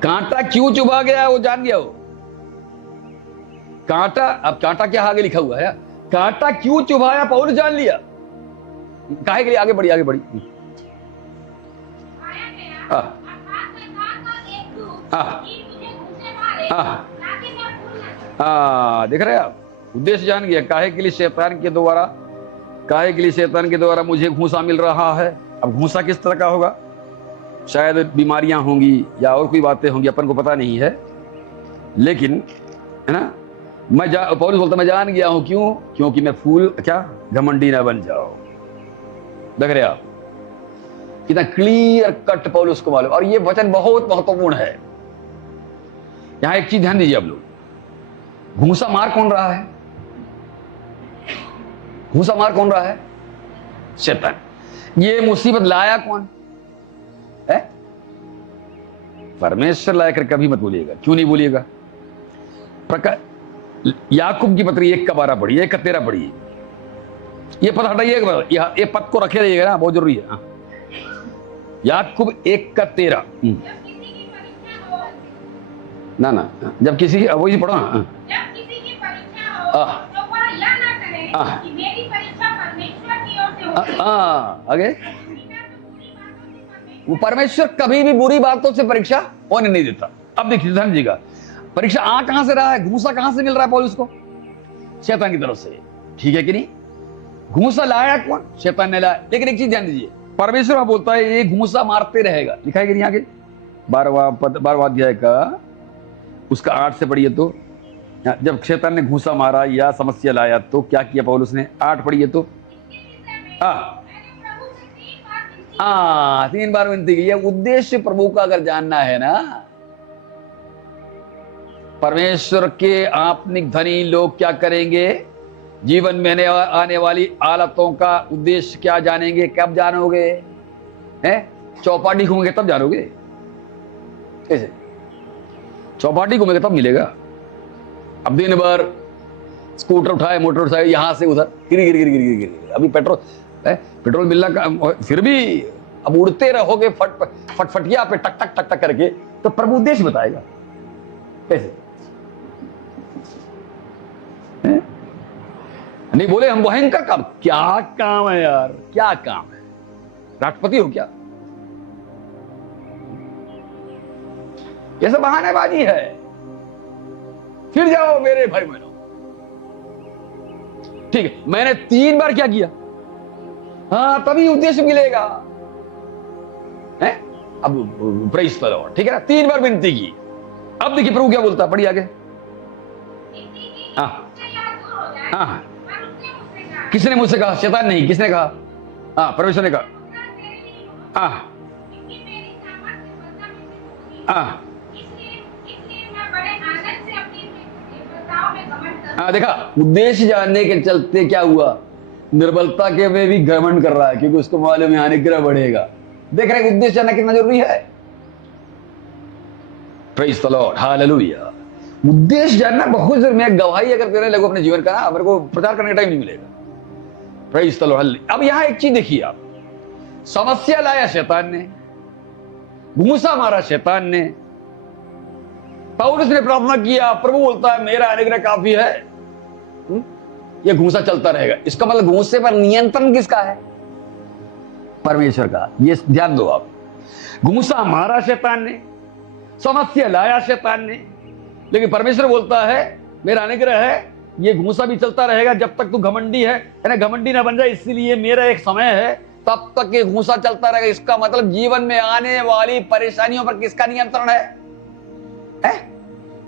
कांटा क्यों चुभा गया वो जान गया। वो कांटा, अब कांटा क्या आगे लिखा हुआ है, कांटा क्यों चुभाया पौलुस जान लिया। काहे के लिए? आगे बढ़ी। देख रहे हैं आप, उद्देश्य जान गया। काहे के लिए शैतान के द्वारा मुझे घूसा मिल रहा है। अब घूसा किस तरह का होगा? शायद बीमारियां होंगी या और कोई बातें होंगी, अपन को पता नहीं है। लेकिन है ना, पौलुस बोलता मैं जान गया हूं। क्यों? क्योंकि मैं फूल क्या घमंडी ना बन जाओ। देख रहे आप कितना क्लियर कट पौलुस को मालूम। और ये वचन बहुत महत्वपूर्ण है। यहां एक चीज ध्यान दीजिए आप लोग, घूसा मार कौन रहा है? घूसा मार कौन रहा है? शैतान। ये मुसीबत लाया कौन है? परमेश्वर लाया कर कभी मत बोलिएगा। क्यों नहीं बोलिएगा? याकूब की पत्री 1:12 पढ़िए, 1:13 पढ़िए। ये पद हटाइए, ये पद को रखे रहिएगा ना, बहुत जरूरी है। याकूब 1:13 ना जब किसी की वही पढ़ो ना, जब किसी की परीक्षा हो तो वह यह ना करे कि मेरी परीक्षा परमेश्वर की ओर से हो। आगे वो परमेश्वर कभी भी बुरी बातों से परीक्षा होने नहीं देता। अब देखिए ध्यान दीजिएगा, परीक्षा आ कहां से रहा है, घूसा कहां से मिल रहा है पौलुस को? शैतान की तरफ से, ठीक है कि नहीं? घूसा लाया कौन? शैतान ने लाया। लेकिन एक चीज ध्यान दीजिए, परमेश्वर बोलता है ये घूसा मारते रहेगा, लिखा है कि नहीं आगे 12वां अध्याय का उसका 8 से पढ़िए तो, जब शैतान ने घूसा मारा या समस्या लाया तो क्या किया पौलुस ने? 8 पढ़िए तो। हाँ, 3 बार विनती की। उद्देश्य प्रभु का अगर जानना है ना, परमेश्वर के आत्मिक धनी लोग क्या करेंगे, जीवन में आने वाली हालतों का उद्देश्य क्या जानेंगे? कब जानोगे? हैं? चौपाटी घूमेंगे तब जानोगे। कैसे? चौपाटी घूमेंगे तब मिलेगा। अब दिन भर स्कूटर उठाए, मोटर उठाए, यहां से उधर गिर। अभी पेट्रोल मिलना का, फिर भी अब उड़ते रहोगे फटफटिया पे टक टक टक टक करके, तो प्रभु उद्देश्य बताएगा। कैसे? नहीं बोले हम भयंकर काम, क्या काम है यार, क्या काम है? राष्ट्रपति हो क्या? ये सब बहानेबाजी है। फिर जाओ मेरे भाई बहनों, ठीक है, मैंने 3 बार क्या किया, हाँ तभी उद्देश्य मिलेगा। है? अब प्रेज़ द लॉर्ड, ठीक है ना, 3 बार विनती की। अब देखिए प्रभु क्या बोलता, पढ़िए आगे। हाँ हाँ, किसने मुझसे कहा? शैतान नहीं, किसने कहा? हाँ, परमेश्वर ने कहा। हाँ हाँ हाँ, देखा, उद्देश्य जानने के चलते क्या हुआ, निर्बलता के में भी घमंड कर रहा है, क्योंकि उसको मालूम है अनुग्रह बढ़ेगा। देख रहे हैं उद्देश्य जानना कितना जरूरी है। Praise the Lord, hallelujah. उद्देश्य जानना बहुत जरूरी। मैं गवाही अगर देने लगूं अपने जीवन का ना, मेरे को प्रचार करने का टाइम नहीं मिलेगा। Praise the Lord. अब यहां एक चीज देखिए आप, समस्या लाया शैतान ने, घूसा मारा शैतान ने, पौलुस ने प्रार्थना किया, प्रभु बोलता है मेरा अनुग्रह काफी है। ये घूसा चलता रहेगा। इसका मतलब घूसे पर नियंत्रण किसका है? परमेश्वर का। ये ध्यान दो आप, घूसा मारा शैतान ने, समस्या लाया शैतान ने, लेकिन परमेश्वर बोलता है मेरा अनुग्रह है, ये घूसा भी चलता रहेगा जब तक तू घमंडी है ना, घमंडी ना बन जाए, इसीलिए मेरा एक समय है, तब तक ये घूसा चलता रहेगा। इसका मतलब जीवन में आने वाली परेशानियों पर किसका नियंत्रण है?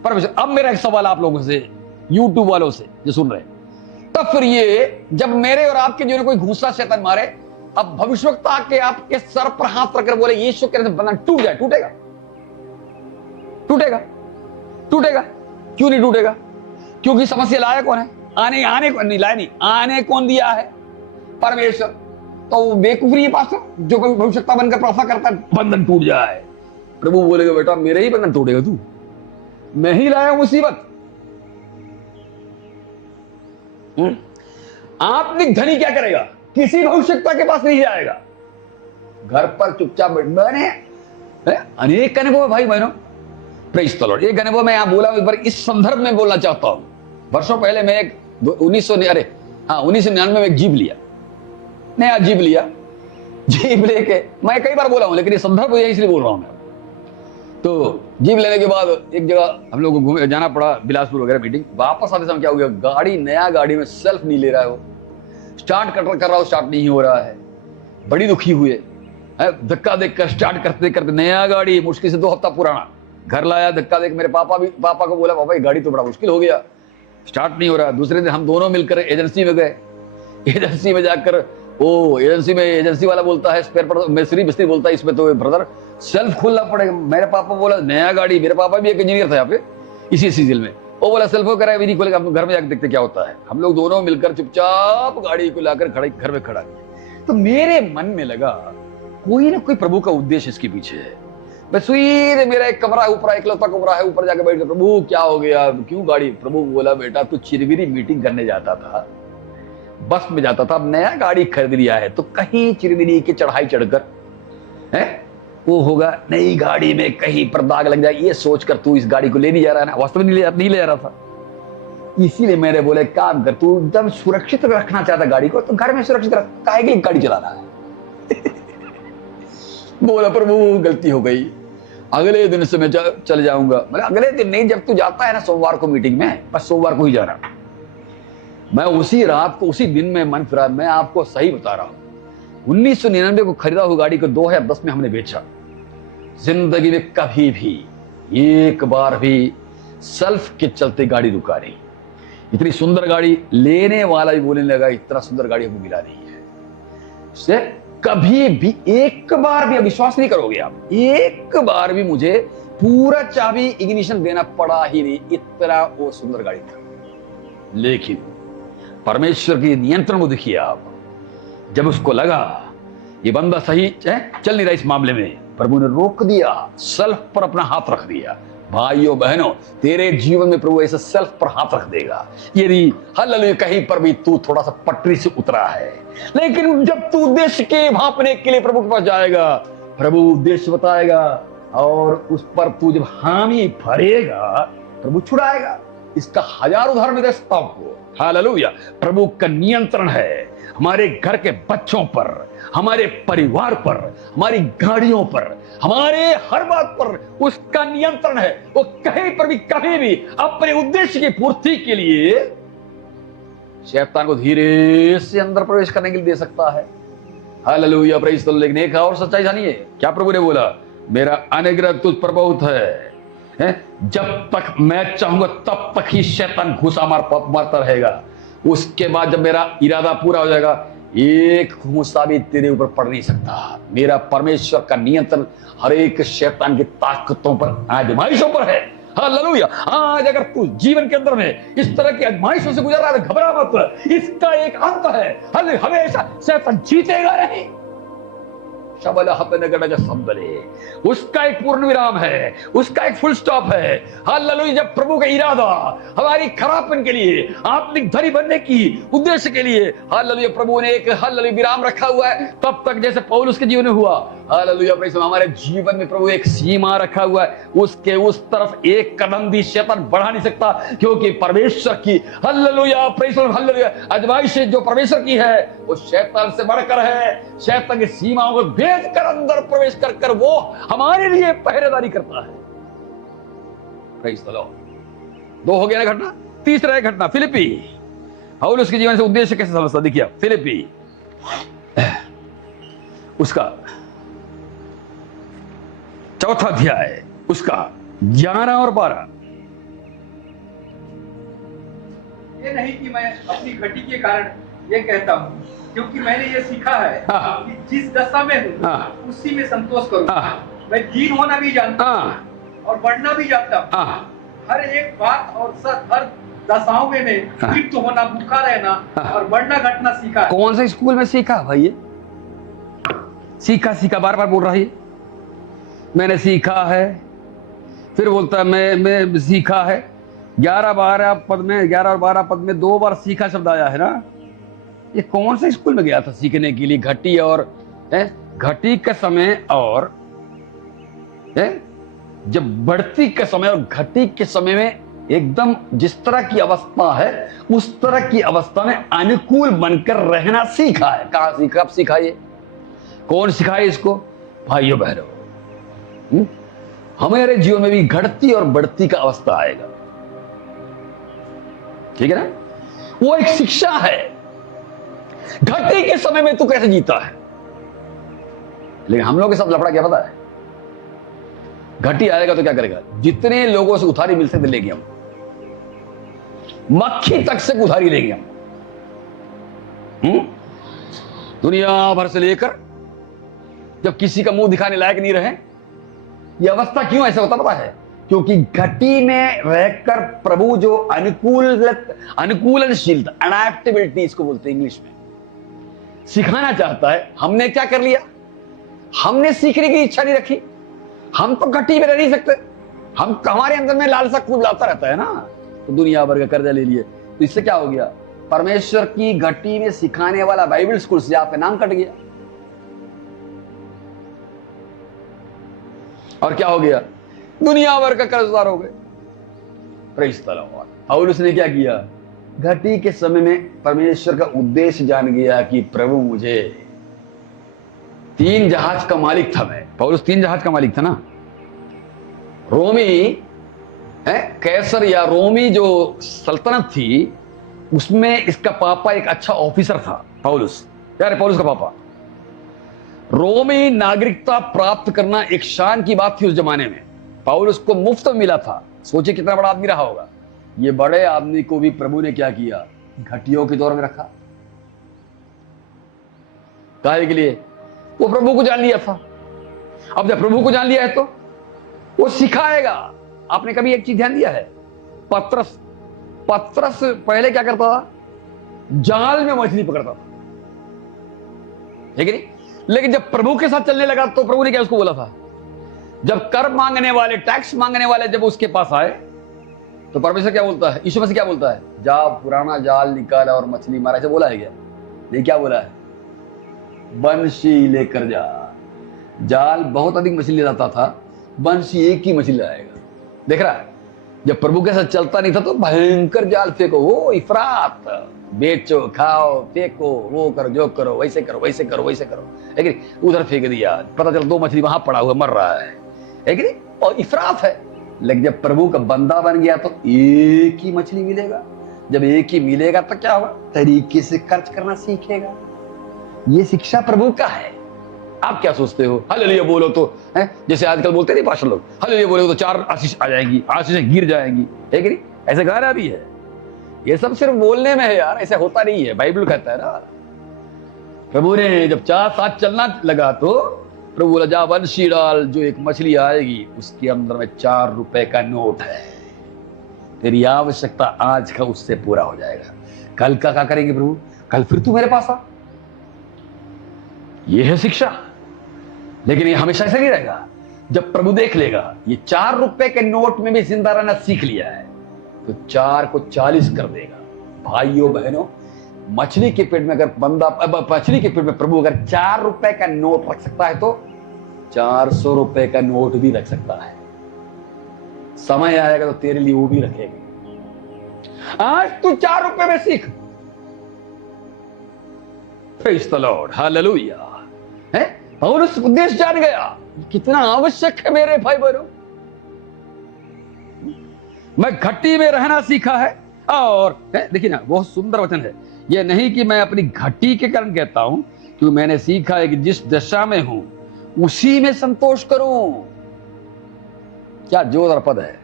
परमेश्वर। अब मेरा एक सवाल आप लोगों से, यूट्यूब वालों से जो सुन रहे हैं, तब फिर ये जब मेरे और आपके जीवन में कोई घूसा शैतान मारे, अब भविष्यवक्ता के आपके सर पर हाथ रखकर बोले यीशु के बंधन टूट जाए, टूटेगा? टूटेगा? टूटेगा? क्यों नहीं टूटेगा? क्योंकि समस्या लाया कौन है? आने को नहीं लाया, नहीं आने कौन दिया है? परमेश्वर। तो बेवकूफी है पास्टर जो कोई भविष्यवक्ता बनकर प्रार्थना करता है बंधन टूट जाए। प्रभु बोलेगा बेटा मेरे ही बंधन टूटेगा, तू, मैं ही लाया मुसीबत। आत्मिक धनी क्या करेगा? किसी भविष्यवक्ता के पास नहीं जाएगा, घर पर चुपचाप बैठे। अनेक अनुभव है भाई बहनों, प्रेज़ द लॉर्ड। एक अनुभव मैं यहां बोला हूं, एक बार इस संदर्भ में बोलना चाहता हूं। वर्षों पहले मैं एक 1999 में एक जीप लिया, नया जीप लिया। जीप लेके मैं कई बार बोला हूं, लेकिन ये संदर्भ है इसलिए बोल रहा हूं मैं। तो जीप लेने के बाद एक जगह हम लोग को घूमे जाना पड़ा, बिलासपुर वगैरह मीटिंग। वापस आते समय क्या हो गया, गाड़ी, नया गाड़ी में सेल्फ नहीं ले रहा है, वो स्टार्ट कर रहा हो, स्टार्ट नहीं हो रहा है। बड़ी दुखी हुए, धक्का देकर स्टार्ट करते करते, नया गाड़ी मुश्किल से 2 हफ्ता पुराना, घर लाया, धक्का देकर मेरे पापा को बोला पापा ये गाड़ी तो बड़ा मुश्किल हो गया, स्टार्ट नहीं हो रहा। दूसरे दिन हम दोनों मिलकर एजेंसी में गए। एजेंसी में जाकर एजेंसी वाला बोलता है स्पेयर पार्ट मिस्त्री बोलता है इसमें तो ब्रदर सेल्फ खोलना पड़ेगा। मेरे पापा बोला नया गाड़ी, मेरे पापा भी एक इंजीनियर था यहाँ पे इसी सीजन में, वो बोला सेल्फ कराया, नहीं खोलेगा, हम घर में जाकर देखते क्या होता है। हम लोग दोनों मिलकर चुपचाप गाड़ी को लाकर घर में खड़ा किया। तो मेरे मन में लगा कोई ना कोई प्रभु का उद्देश्य इसके पीछे है। मैं सीधे, मेरा एक कमरा ऊपर, इकलौता कमरा है, ऊपर जाकर बैठ गया, प्रभु क्या हो गया, क्यों गाड़ी? प्रभु बोला बेटा तू चिरविरी मीटिंग करने जाता था, बस में जाता था, अब नया गाड़ी खरीद लिया है तो कहीं चिरविरी की चढ़ाई चढ़कर है वो होगा, नई गाड़ी में कहीं पर दाग लग जाए, ये सोचकर तू इस गाड़ी को ले नहीं जा रहा है ना। वास्तव में नहीं ले जा रहा था। इसीलिए मैंने बोला काम कर, तू एकदम सुरक्षित रखना चाहता गाड़ी को तो घर में सुरक्षित रख, काहे के लिए गाड़ी चला रहा है? बोला प्रभु गलती हो गई, अगले दिन से मैं चल जाऊंगा। मतलब अगले दिन नहीं, जब तू जाता है ना सोमवार को मीटिंग में, बस सोमवार को ही जाना। मैं उसी रात को, उसी दिन में मन फिरा। मैं आपको सही बता रहा हूं, 1999 को खरीदा हुआ गाड़ी को 2010 में हमने बेचा। जिंदगी में कभी भी एक बार भी सेल्फ के चलते गाड़ी रुका नहीं। इतनी सुंदर गाड़ी, लेने वाला भी बोलने लगा इतना सुंदर गाड़ी हमको मिला नहीं है। से कभी भी एक बार भी, विश्वास नहीं करोगे आप, एक बार भी मुझे पूरा चाबी इग्निशन देना पड़ा ही नहीं, इतना वो सुंदर गाड़ी था। लेकिन परमेश्वर की नियंत्रण को देखिए आप। जब उसको लगा ये बंदा सही चल नहीं रहा इस मामले में, प्रभु ने रोक दिया, सेल्फ पर अपना हाथ रख दिया। भाइयों बहनों, तेरे जीवन में प्रभु ऐसे सेल्फ पर हाथ रख देगा। यदि हालेलुया कहीं पर भी तू थोड़ा सा पटरी से उतरा है, लेकिन जब तू उद्देश्य के भापने के लिए प्रभु के पास जाएगा, प्रभु उद्देश्य बताएगा और उस पर तू जब हामी भरेगा, प्रभु छुड़ाएगा। इसका 1000 उदाहरण दे सकता हूं। हालेलुया, प्रभु का नियंत्रण है हमारे घर के बच्चों पर, हमारे परिवार पर, हमारी गाड़ियों पर, हमारे हर बात पर उसका नियंत्रण है। वो कहीं पर भी कभी भी अपने उद्देश्य की पूर्ति के लिए शैतान को धीरे से अंदर प्रवेश करने के लिए दे सकता है। Hallelujah, praise the Lord. लेकिन एक और सच्चाई जानिए, क्या प्रभु ने बोला? मेरा अनुग्रह तुझ पर बहुत है, जब तक मैं चाहूंगा तब तक ही शैतान घुसा मारता रहेगा। उसके बाद जब मेरा इरादा पूरा हो जाएगा, एक घूसा भी तेरे ऊपर पड़ नहीं सकता। मेरा परमेश्वर का नियंत्रण हर एक शैतान की ताकतों पर, आजमाइशों पर है। हालेलुया। आज अगर तू जीवन के अंदर में इस तरह की आजमाइशों से गुजर रहा है, घबरा मत, इसका एक अंत है। हमेशा शैतान जीतेगा नहीं। उसका एक पूर्ण विराम है, उसका एक फुल स्टॉप है। हालेलुया। जब प्रभु का इरादा हमारी खराबपन के लिए, आत्मिक धनी बनने की उद्देश्य के लिए, हालेलुया, प्रभु ने एक हालेलुया विराम रखा हुआ है। तब तक जैसे पौलुस के जीवन में हुआ, हालेलुया, हमारे जीवन में प्रभु एक सीमा रखा हुआ है। उसके उस तरफ एक कदम भी शैतान बढ़ा नहीं सकता, क्योंकि परमेश्वर की हालेलुया हालेलुया आजमाइश जो परमेश्वर की है वो शैतान से बढ़कर है। शैतान की सीमाओं को भेद कर अंदर प्रवेश कर वो हमारे लिए पहरेदारी करता है। Praise the Lord. 2 हो गया ना घटना। तीसरा एक घटना फिलिपी। पौलुस के जीवन से उद्देश्य कैसे समझता? देखिए फिलिपी, उसका 4था अध्याय, उसका 11 और 12। ये नहीं कि मैं अपनी घटी के कारण ये कहता हूँ, क्योंकि मैंने ये सीखा है कि जिस दशा में हूँ उसी में संतोष करूँ। मैं दीन होना भी जानता हूँ और बढ़ना भी जानता हूँ। हर एक बात और सच, हर दशाओं में लिप्त होना, भूखा रहना और बढ़ना घटना सीखा है। कौन से स्कूल में सीखा भाई? ये सीखा बार बार बोल रहा है, मैंने सीखा है। फिर बोलता है मैं सीखा है। 11 और 12 पद में 2 बार सीखा शब्द आया है ना। ये कौन से स्कूल में गया था सीखने के लिए? घटी और घटी का समय और जब बढ़ती का समय और घटी के समय में एकदम जिस तरह की अवस्था है उस तरह की अवस्था में अनुकूल बनकर रहना सीखा है। कहां सीखा? अब सीखा ये कौन सिखाए इसको? भाइयों बहनों, हमारे जीवन में भी घटती और बढ़ती का अवस्था आएगा, ठीक है ना? वो एक शिक्षा है। घटी के समय में तू कैसे जीता है, लेकिन हम लोग के साथ लफड़ा क्या पता है? घटी आएगा तो क्या करेगा? जितने लोगों से उधारी मिल सकते लेंगे हम, मक्खी तक से उधारी लेंगे हम, दुनिया भर से लेकर जब किसी का मुंह दिखाने लायक नहीं रहे। यह अवस्था क्यों ऐसा होता पता है? क्योंकि घटी में रहकर प्रभु जो अनुकूलनशीलता, अडैप्टेबिलिटी इसको बोलते हैं इंग्लिश में, सिखाना चाहता है। हमने क्या कर लिया? हमने सीखने की इच्छा नहीं रखी। हम तो घटी में रह नहीं सकते। हमारे अंदर में लालसा खूब लाता रहता है ना, तो दुनिया भर का कर्जा ले लिए। तो इससे क्या हो गया? परमेश्वर की घटी में सिखाने वाला बाइबल स्कूल से आपका नाम कट गया। और क्या हो गया? दुनिया भर का कर्जदार हो गए। Praise the Lord. पौलुस ने क्या किया? घटी के समय में परमेश्वर का उद्देश्य जान गया कि प्रभु मुझे 3 जहाज का मालिक था मैं, पौलुस 3 जहाज का मालिक था ना। रोमी है, कैसर या रोमी जो सल्तनत थी उसमें इसका पापा एक अच्छा ऑफिसर था, पौलुस। यार पौलुस का पापा। रोमी नागरिकता प्राप्त करना एक शान की बात थी उस जमाने में। पौलुस को मुफ्त में मिला था। सोचिए कितना बड़ा आदमी रहा होगा। ये बड़े आदमी को भी प्रभु ने क्या किया, घटियों के दौर में रखा। काहे के लिए? वो प्रभु को जान लिया था। अब जब प्रभु को जान लिया है तो वो सिखाएगा। आपने कभी एक चीज ध्यान दिया है, पतरस पहले क्या करता था? जाल में मछली पकड़ता था, ठीक है नहीं? लेकिन जब प्रभु के साथ चलने लगा तो प्रभु ने क्या उसको बोला था? जब कर मांगने वाले, टैक्स मांगने वाले जब उसके पास आए तो परमेश्वर क्या बोलता है? यीशु मसीह क्या बोलता है? जा पुराना जाल निकाला और मछली मारा। ऐसे बोला है क्या? नहीं, क्या बोला है? बंशी लेकर जा। जाल बहुत अधिक मछली लाता था, बंशी एक ही मछली लाएगा। देख रहा है? जब प्रभु के साथ चलता नहीं था तो भयंकर जाल फेंको, वो इफरात, बेचो, खाओ, फेंको, वो करो, जो करो, वैसे करो, वैसे करो, वैसे करो, है कि नहीं? उधर फेंक दिया, पता चला 2 मछली वहां पड़ा हुआ मर रहा है कि नहीं? और इफरात है। लेकिन जब प्रभु का बंदा बन गया तो एक ही मछली मिलेगा। जब एक ही मिलेगा तो क्या होगा? तरीके से खर्च करना सीखेगा। ये शिक्षा प्रभु का है। आप क्या सोचते हो? हालेलुया बोलो तो है, जैसे आजकल बोलते नहीं पास्टर लोग, हालेलुया बोलो तो 4 आशीष आ जाएंगी, आशीषें गिर जाएंगी, है कि नहीं? ऐसे गाना भी है। ये सब सिर्फ बोलने में है यार, ऐसा होता नहीं है। बाइबल कहता है ना। प्रभु ने जब 4 साथ चलना लगा तो प्रभु बोला, जा बंशी डाल, जो एक मछली आएगी उसके अंदर में 4 रुपए का नोट है, तेरी आवश्यकता आज का उससे पूरा हो जाएगा। कल का क्या करेंगे प्रभु? कल फिर तू मेरे पास आ। ये है शिक्षा। लेकिन ये हमेशा ऐसा नहीं रहेगा। जब प्रभु देख लेगा ये 4 रुपए के नोट में भी जिंदा रहना सीख लिया है तो 4 को 40 कर देगा। भाइयों बहनों, मछली के पेट में अगर मछली के पेट में प्रभु अगर 4 रुपए का नोट रख सकता है तो 400 रुपए का नोट भी रख सकता है। समय आएगा तो तेरे लिए वो भी रखेगा। आज तू 4 रुपए में सीख। Praise the Lord, hallelujah. है और उस उद्देश्य जान गया कितना आवश्यक है मेरे भाई बहनों। मैं घटी में रहना सीखा है। और देखिए ना, बहुत सुंदर वचन है। यह नहीं कि मैं अपनी घटी के कारण कहता हूं, क्योंकि मैंने सीखा है कि जिस दशा में हूं उसी में संतोष करूं। क्या जोरदार पद है।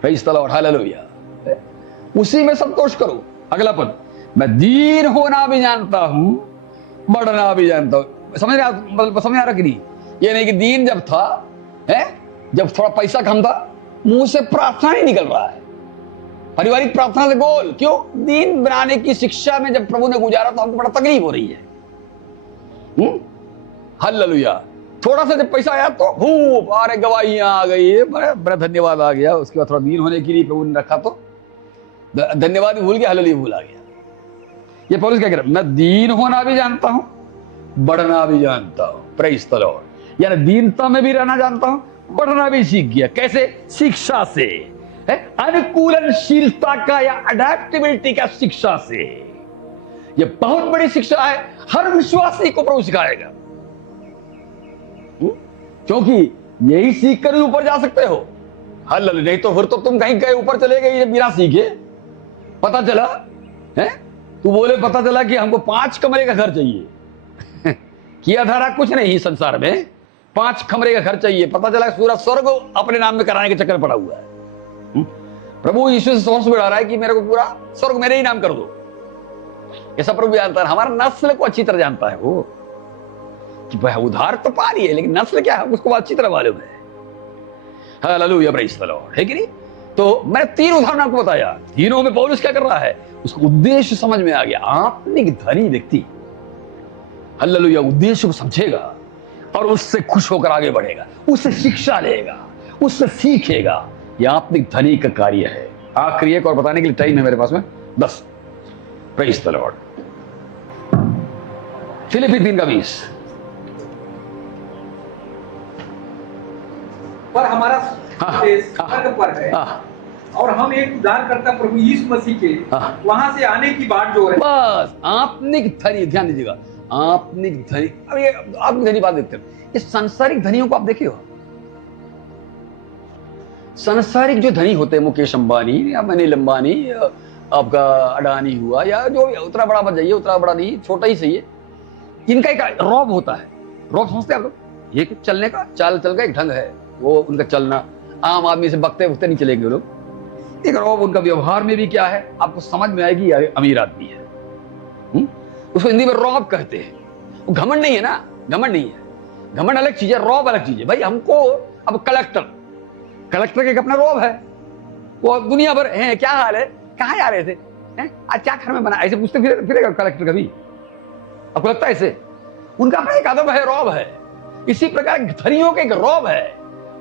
Praise the Lord, hallelujah. उसी में संतोष करूं। अगला पद, मैं दीन होना भी जानता हूं, बढ़ना भी जानता हूं। समझ आ रहा कि नहीं? ये नहीं कि दीन जब था, है जब थोड़ा पैसा कम था, मुंह से प्रार्थना नहीं निकल रहा है, पारिवारिक प्रार्थना से बोल। क्यों? दीन बनाने की शिक्षा में जब प्रभु ने गुजारा तो हमको बड़ा तकलीफ हो रही है। हालेलुया। थोड़ा सा जब पैसा आया तो भूप, अरे गवाहियां आ गई है, बड़ा धन्यवाद आ गया। उसके बाद थोड़ा दीन होने के लिए प्रभु ने रखा तो धन्यवाद भी भूल गया, हालेलुया भूल आ गया। ये पौलुस क्या कह रहा है? मैं दीन होना भी जानता हूं, बढ़ना भी जानता हूं। Praise the Lord. यानी दीनता में भी रहना जानता हूं, बढ़ना भी सीख गया। कैसे? शिक्षा से, है अनुकूलनशीलता का या अडेप्टेबिलिटी का शिक्षा से। यह बहुत बड़ी शिक्षा है, हर विश्वासी को प्रभु सिखाएगा। क्योंकि यही सीख कर ऊपर जा सकते हो। हालेलुया। नहीं तो फिर तो तुम कहीं कहीं ऊपर चले गए बिना सीखे। पता चला है, तू बोले पता चला कि हमको 5 कमरे का घर चाहिए किया धारा कुछ नहीं संसार में, 5 कमरे का घर चाहिए। पता चला पूरा स्वर्ग अपने नाम में कराने के चक्कर में पड़ा हुआ है। प्रभु यीशु से सोच बढ़ा रहा है कि मेरे को पूरा स्वर्ग मेरे ही नाम कर दो। ऐसा प्रभु जानता है, हमारा नस्ल को अच्छी तरह जानता है वो, कि भाई उधार तो पा रही है लेकिन नस्ल क्या है उसको अच्छी तरह मालूम है। हालेलुया, प्रेज़ द लॉर्ड, है कि नहीं? तो मैं 3 उदाहरण आपको बताया। तीनों में पौलुस क्या कर रहा है, उसको उद्देश्य समझ में आ गया। आत्मिक धनी व्यक्ति, हालेलुया, उद्देश्य को समझेगा और उससे खुश होकर आगे बढ़ेगा, उससे शिक्षा लेगा, उससे सीखेगा। यह आत्मिक धनी का कार्य है। आखिरी एक और बताने के लिए टाइम है मेरे पास में 10। Praise the lord. फिलिप्पी 3:20। पर हमारा स्वर्ग पर है और हम एक उद्धारकर्ता प्रभु यीशु मसीह के वहां से आने की बात जो है। बस आत्मिक धनी, ध्यान दीजिएगा, आपनिक धनी, अब ये आपनिक धनी बात देखते हैं, ये सांसारिक धनियों को आप देखे हो? सांसारिक जो धनी होते हैं, मुकेश अंबानी या अनिल अंबानी, आपका अडानी हुआ, या जो उतना बड़ा मत जाइए, उतना बड़ा नहीं, छोटा ही सही है, इनका एक रौब होता है। रौब समझते हैं आप लोग? ये चलने का, चाल चल का एक ढंग है, वो उनका चलना। आम आदमी से बकते बकते नहीं चलेंगे वो लोग। एक रौब उनका व्यवहार में भी क्या है, आपको समझ में आएगी, अमीर आदमी है। उसको हिंदी में रौब कहते हैं। वो घमंड नहीं है ना, घमंड नहीं है। घमंड अलग चीज है, रौब अलग चीज है। भाई हमको अब कलेक्टर के एक अपना रौब है, वो दुनिया भर है, क्या हाल है, कहाँ जा रहे थे, आज क्या घर में बना, ऐसे पूछते फिरेगा कलेक्टर कभी? आपको लगता है ऐसे? उनका अपना एक अदब है, रौब है। इसी प्रकार धनियों का एक रौब है,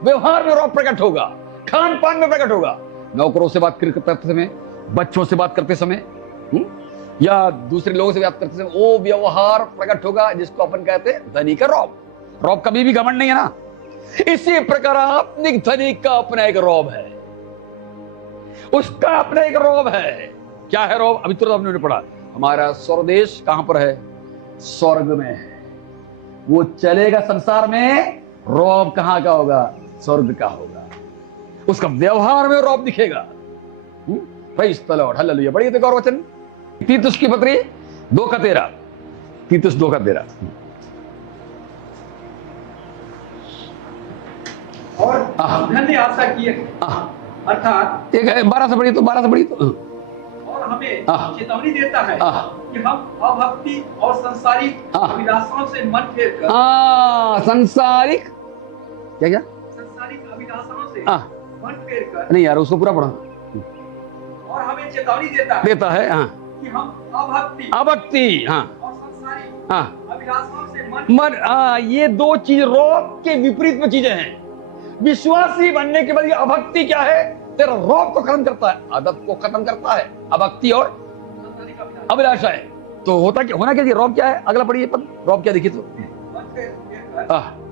व्यवहार में रौब प्रकट होगा, खान पान में प्रकट होगा। नौकरों से बात करते समय, बच्चों से बात करते समय, या दूसरे लोगों से बात करते समय, वो व्यवहार प्रकट होगा जिसको अपन कहते हैं धनी का रौब। रौब कभी भी घमंड नहीं है ना। इसी प्रकार आपनिक धनी का अपना एक रौब है, उसका अपना एक रौब है। क्या है रौब? अभी तुरंत आपने पढ़ा, हमारा स्वदेश कहां पर है? स्वर्ग में है। वो चलेगा संसार में, रौब कहां का होगा? स्वर्ग का होगा। उसका व्यवहार में रौब दिखेगा। Praise the Lord, hallelujah. बढ़िए देखो और वचन, तीतुस की पत्री 2:13, तीतुस 2:13। और धन्य आशा की अर्थात एक है 12 से बड़ी तो 12 से बड़ी तो, और हमें चेतावनी देता है कि हम अभक्ति और संसारिक अभिलाषाओं से मन फेर कर, संसारिक क्या क्या संसारिक अभिलाषाओं से मन फेर कर, नहीं यार उसको पूरा पढ़ा। और हमें चेतावनी देता है कि हम अभक्ति और संसारिक अभिलाषाओं से मन ये दो चीज रौब के विपरीत में चीजें हैं। विश्वासी बनने के बाद ये अभक्ति क्या है? तेरा रौब को खत्म करता है, अदब को खत्म करता है, अभक्ति और अभिलाषा है। तो होता क्या, होना क्या चाहिए? रौब क्या है? अगला पढ़िए पद, रौब क्या देखिए तो,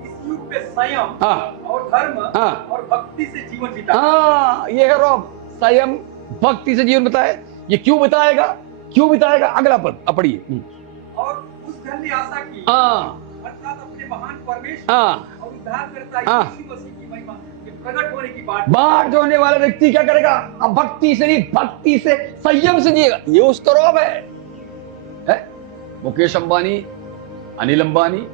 इस युग में संयम और धर्म और भक्ति से जीवन बिताए। ये है रौब, संयम भक्ति से जीवन बिताए। ये क्यों बिताएगा? क्यों बिताएगा? अगला पद अब पढ़िए। और उस धन्य आशा की अर्थात अपने महान परमेश्वर और उद्धारकर्ता यीशु मसीह की महिमा के प्रकट होने की बाट जोड़ने वाला व्यक्ति क्या करेगा? अब भक्ति से नहीं, भक्ति से, संयम से जिएगा। ये उसका रौब है? मुकेश अंबानी, अनिल अंबानी,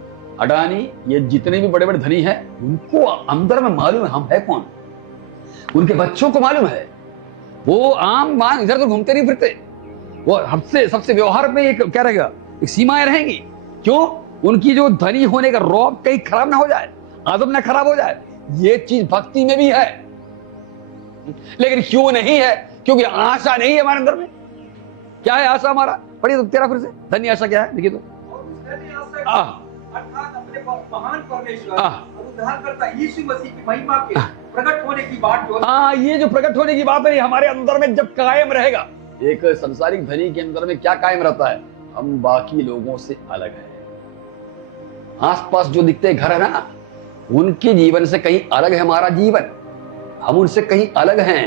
अडानी, ये जितने भी बड़े बड़े धनी हैं, उनको अंदर में मालूम है हम है कौन। उनके बच्चों को मालूम है, वो आम मान इधर तो घूमते नहीं फिरते। वो हमसे सबसे व्यवहार में एक क्या रहेगा, एक सीमाएं रहेंगी। क्यों? उनकी जो धनी होने का रौब कहीं खराब ना हो जाए, आदम ना खराब हो जाए। ये चीज भक्ति में भी है, लेकिन क्यों नहीं है? क्योंकि आशा नहीं है हमारे अंदर में। क्या है आशा हमारा? पढ़िए तो तेरा फिर से, धन्य आशा क्या है देखिए तो। अर्थात अपने महान परमेश्वर और उद्धारकर्ता यीशु मसीह की महिमा के प्रकट होने की बात जो ये जो प्रकट होने की बात है, हमारे अंदर में जब कायम रहेगा। एक संसारिक धनी के अंदर में क्या कायम रहता है? हम बाकी लोगों से अलग हैं। आसपास जो दिखते घर है ना, उनके जीवन से कहीं अलग है हमारा जीवन, हम उनसे कहीं अलग हैं।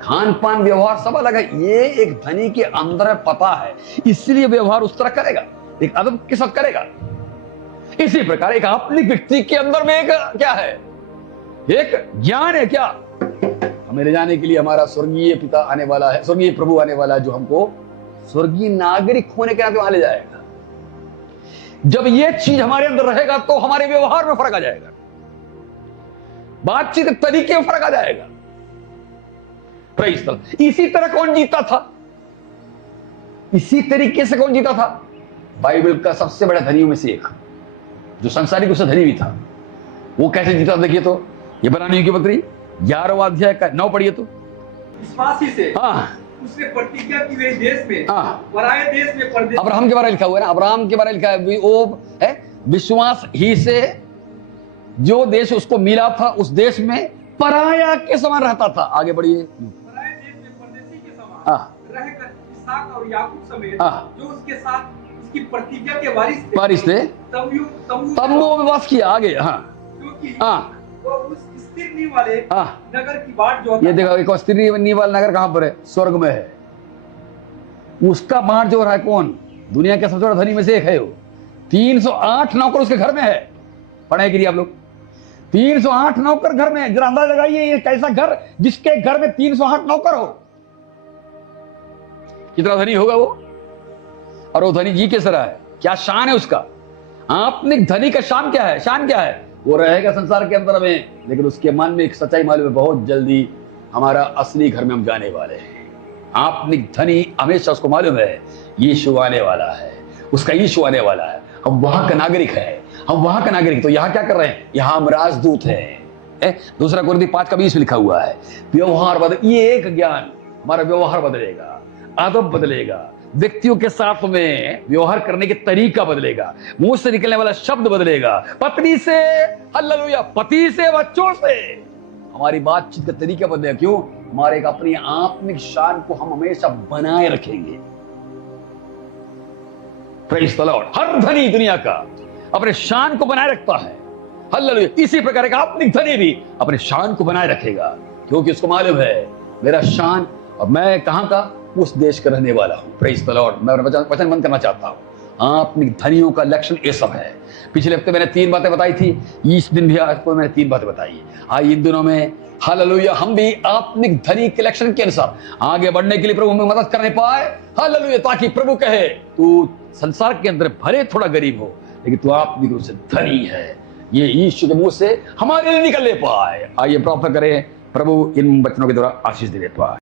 खान पान व्यवहार सब अलग है। ये एक धनी के अंदर पता है, इसलिए व्यवहार उस तरह करेगा, एक अदब के साथ करेगा। इसी प्रकार एक आत्मिक व्यक्ति के अंदर में एक क्या है? एक ज्ञान है। क्या? हमें ले जाने के लिए हमारा स्वर्गीय पिता आने वाला है, स्वर्गीय प्रभु आने वाला है, जो हमको स्वर्गीय नागरिक होने के नाते वहां ले जाएगा। जब ये चीज हमारे अंदर रहेगा तो हमारे व्यवहार में फर्क आ जाएगा, बातचीत तरीके में फर्क आ जाएगा। Praise the Lord. इसी तरह कौन जीता था? इसी तरीके से कौन जीता था? बाइबल का सबसे बड़ा धनियों में से एक, जो संसारिक उससे धनी भी था। वो कैसे जीता देखिए तो, ये बनानी की पत्री 11वां अध्याय का 9 पढ़िए तो। विश्वासी से उसने प्रतिज्ञा की वे देश में, पराये देश में परदेश। अब्राहम के बारे में लिखा हुआ है ना, अब्राहम के बारे में लिखा है, वो है विश्वास ही से जो देश उसको मिला था, उस देश में पराया के समान रहता था। आगे बढ़िए। पराये देश में परदेशी के समान रहकर इसहाक और याकूब समेत जो उसके साथ उसकी प्रतिज्ञा के वारिस थे, तंबुओं में वास किया। आगे क्योंकि वो उस स्थिर नींव वाले नगर की बाट जो ये देखो, एक स्थिर नींव वाला नगर कहां पर है? स्वर्ग में है। उसका बाट जो रहा है कौन? दुनिया के सबसे बड़ा धनी में से एक है वो। 308 नौकर उसके घर में है। पढ़े गिरी आप लोग, 308 नौकर घर में है। जरा अंदाजा लगाइए ये कैसा घर जिसके घर में 308 नौकर हो, कितना धनी होगा वो। और वो धनी जी किस तरह है, क्या शान है उसका। आपने धनी का शान क्या है, शान क्या है, वो रहेगा संसार के अंदर में, लेकिन उसके मन में एक सच्चाई मालूम है, बहुत जल्दी हमारा असली घर में हम जाने वाले हैं। आपने धनी हमेशा उसको मालूम है यीशु आने वाला है, उसका यीशु आने वाला है, हम वहां का नागरिक है, हम वहां का नागरिक। तो यहां क्या कर रहे हैं, यहां हम राजदूत हैं। दूसरा कुरिन्थी 5:20 में लिखा हुआ है व्यवहार बदल, ये एक ज्ञान हमारा व्यवहार बदलेगा, आदब बदलेगा, व्यक्तियों के साथ में व्यवहार करने के तरीका बदलेगा, मुंह से निकलने वाला शब्द बदलेगा, पत्नी से हालेलुया, पति से, बच्चों से हमारी बातचीत का तरीका बदलेगा। क्यों, हमारे एक अपनी आत्मिक शान को हम हमेशा बनाए रखेंगे। Praise the Lord. हर धनी दुनिया का अपने शान को बनाए रखता है, हालेलुया। इसी प्रकार एक आत्मिक धनी भी अपने शान को बनाए रखेगा, क्योंकि उसको मालूम है मेरा शान, और मैं कहां का, उस देश का रहने वाला हूं। Praise the Lord. मैं वचन बंद करना चाहता हूं। आत्मिक धनियों का लक्षण ये सब है। पिछले हफ्ते मैंने 3 बातें बताई थी, इस दिन भी आपको मैंने 3 बातें बताई। आज इन दिनों में हालेलुया हम भी आत्मिक धनी के लक्षण के अनुसार आगे बढ़ने के लिए प्रभु हमें मदद करने पाए, हालेलुया, ताकि प्रभु कहे तू संसार के अंदर भले थोड़ा गरीब हो, लेकिन तू आत्मिक रूप से धनी है। ये यीशु के मुंह से हमारे लिए निकलने पाए। आइए प्रार्थना करें, प्रभु इन वचनों के द्वारा आशीष दे पाए।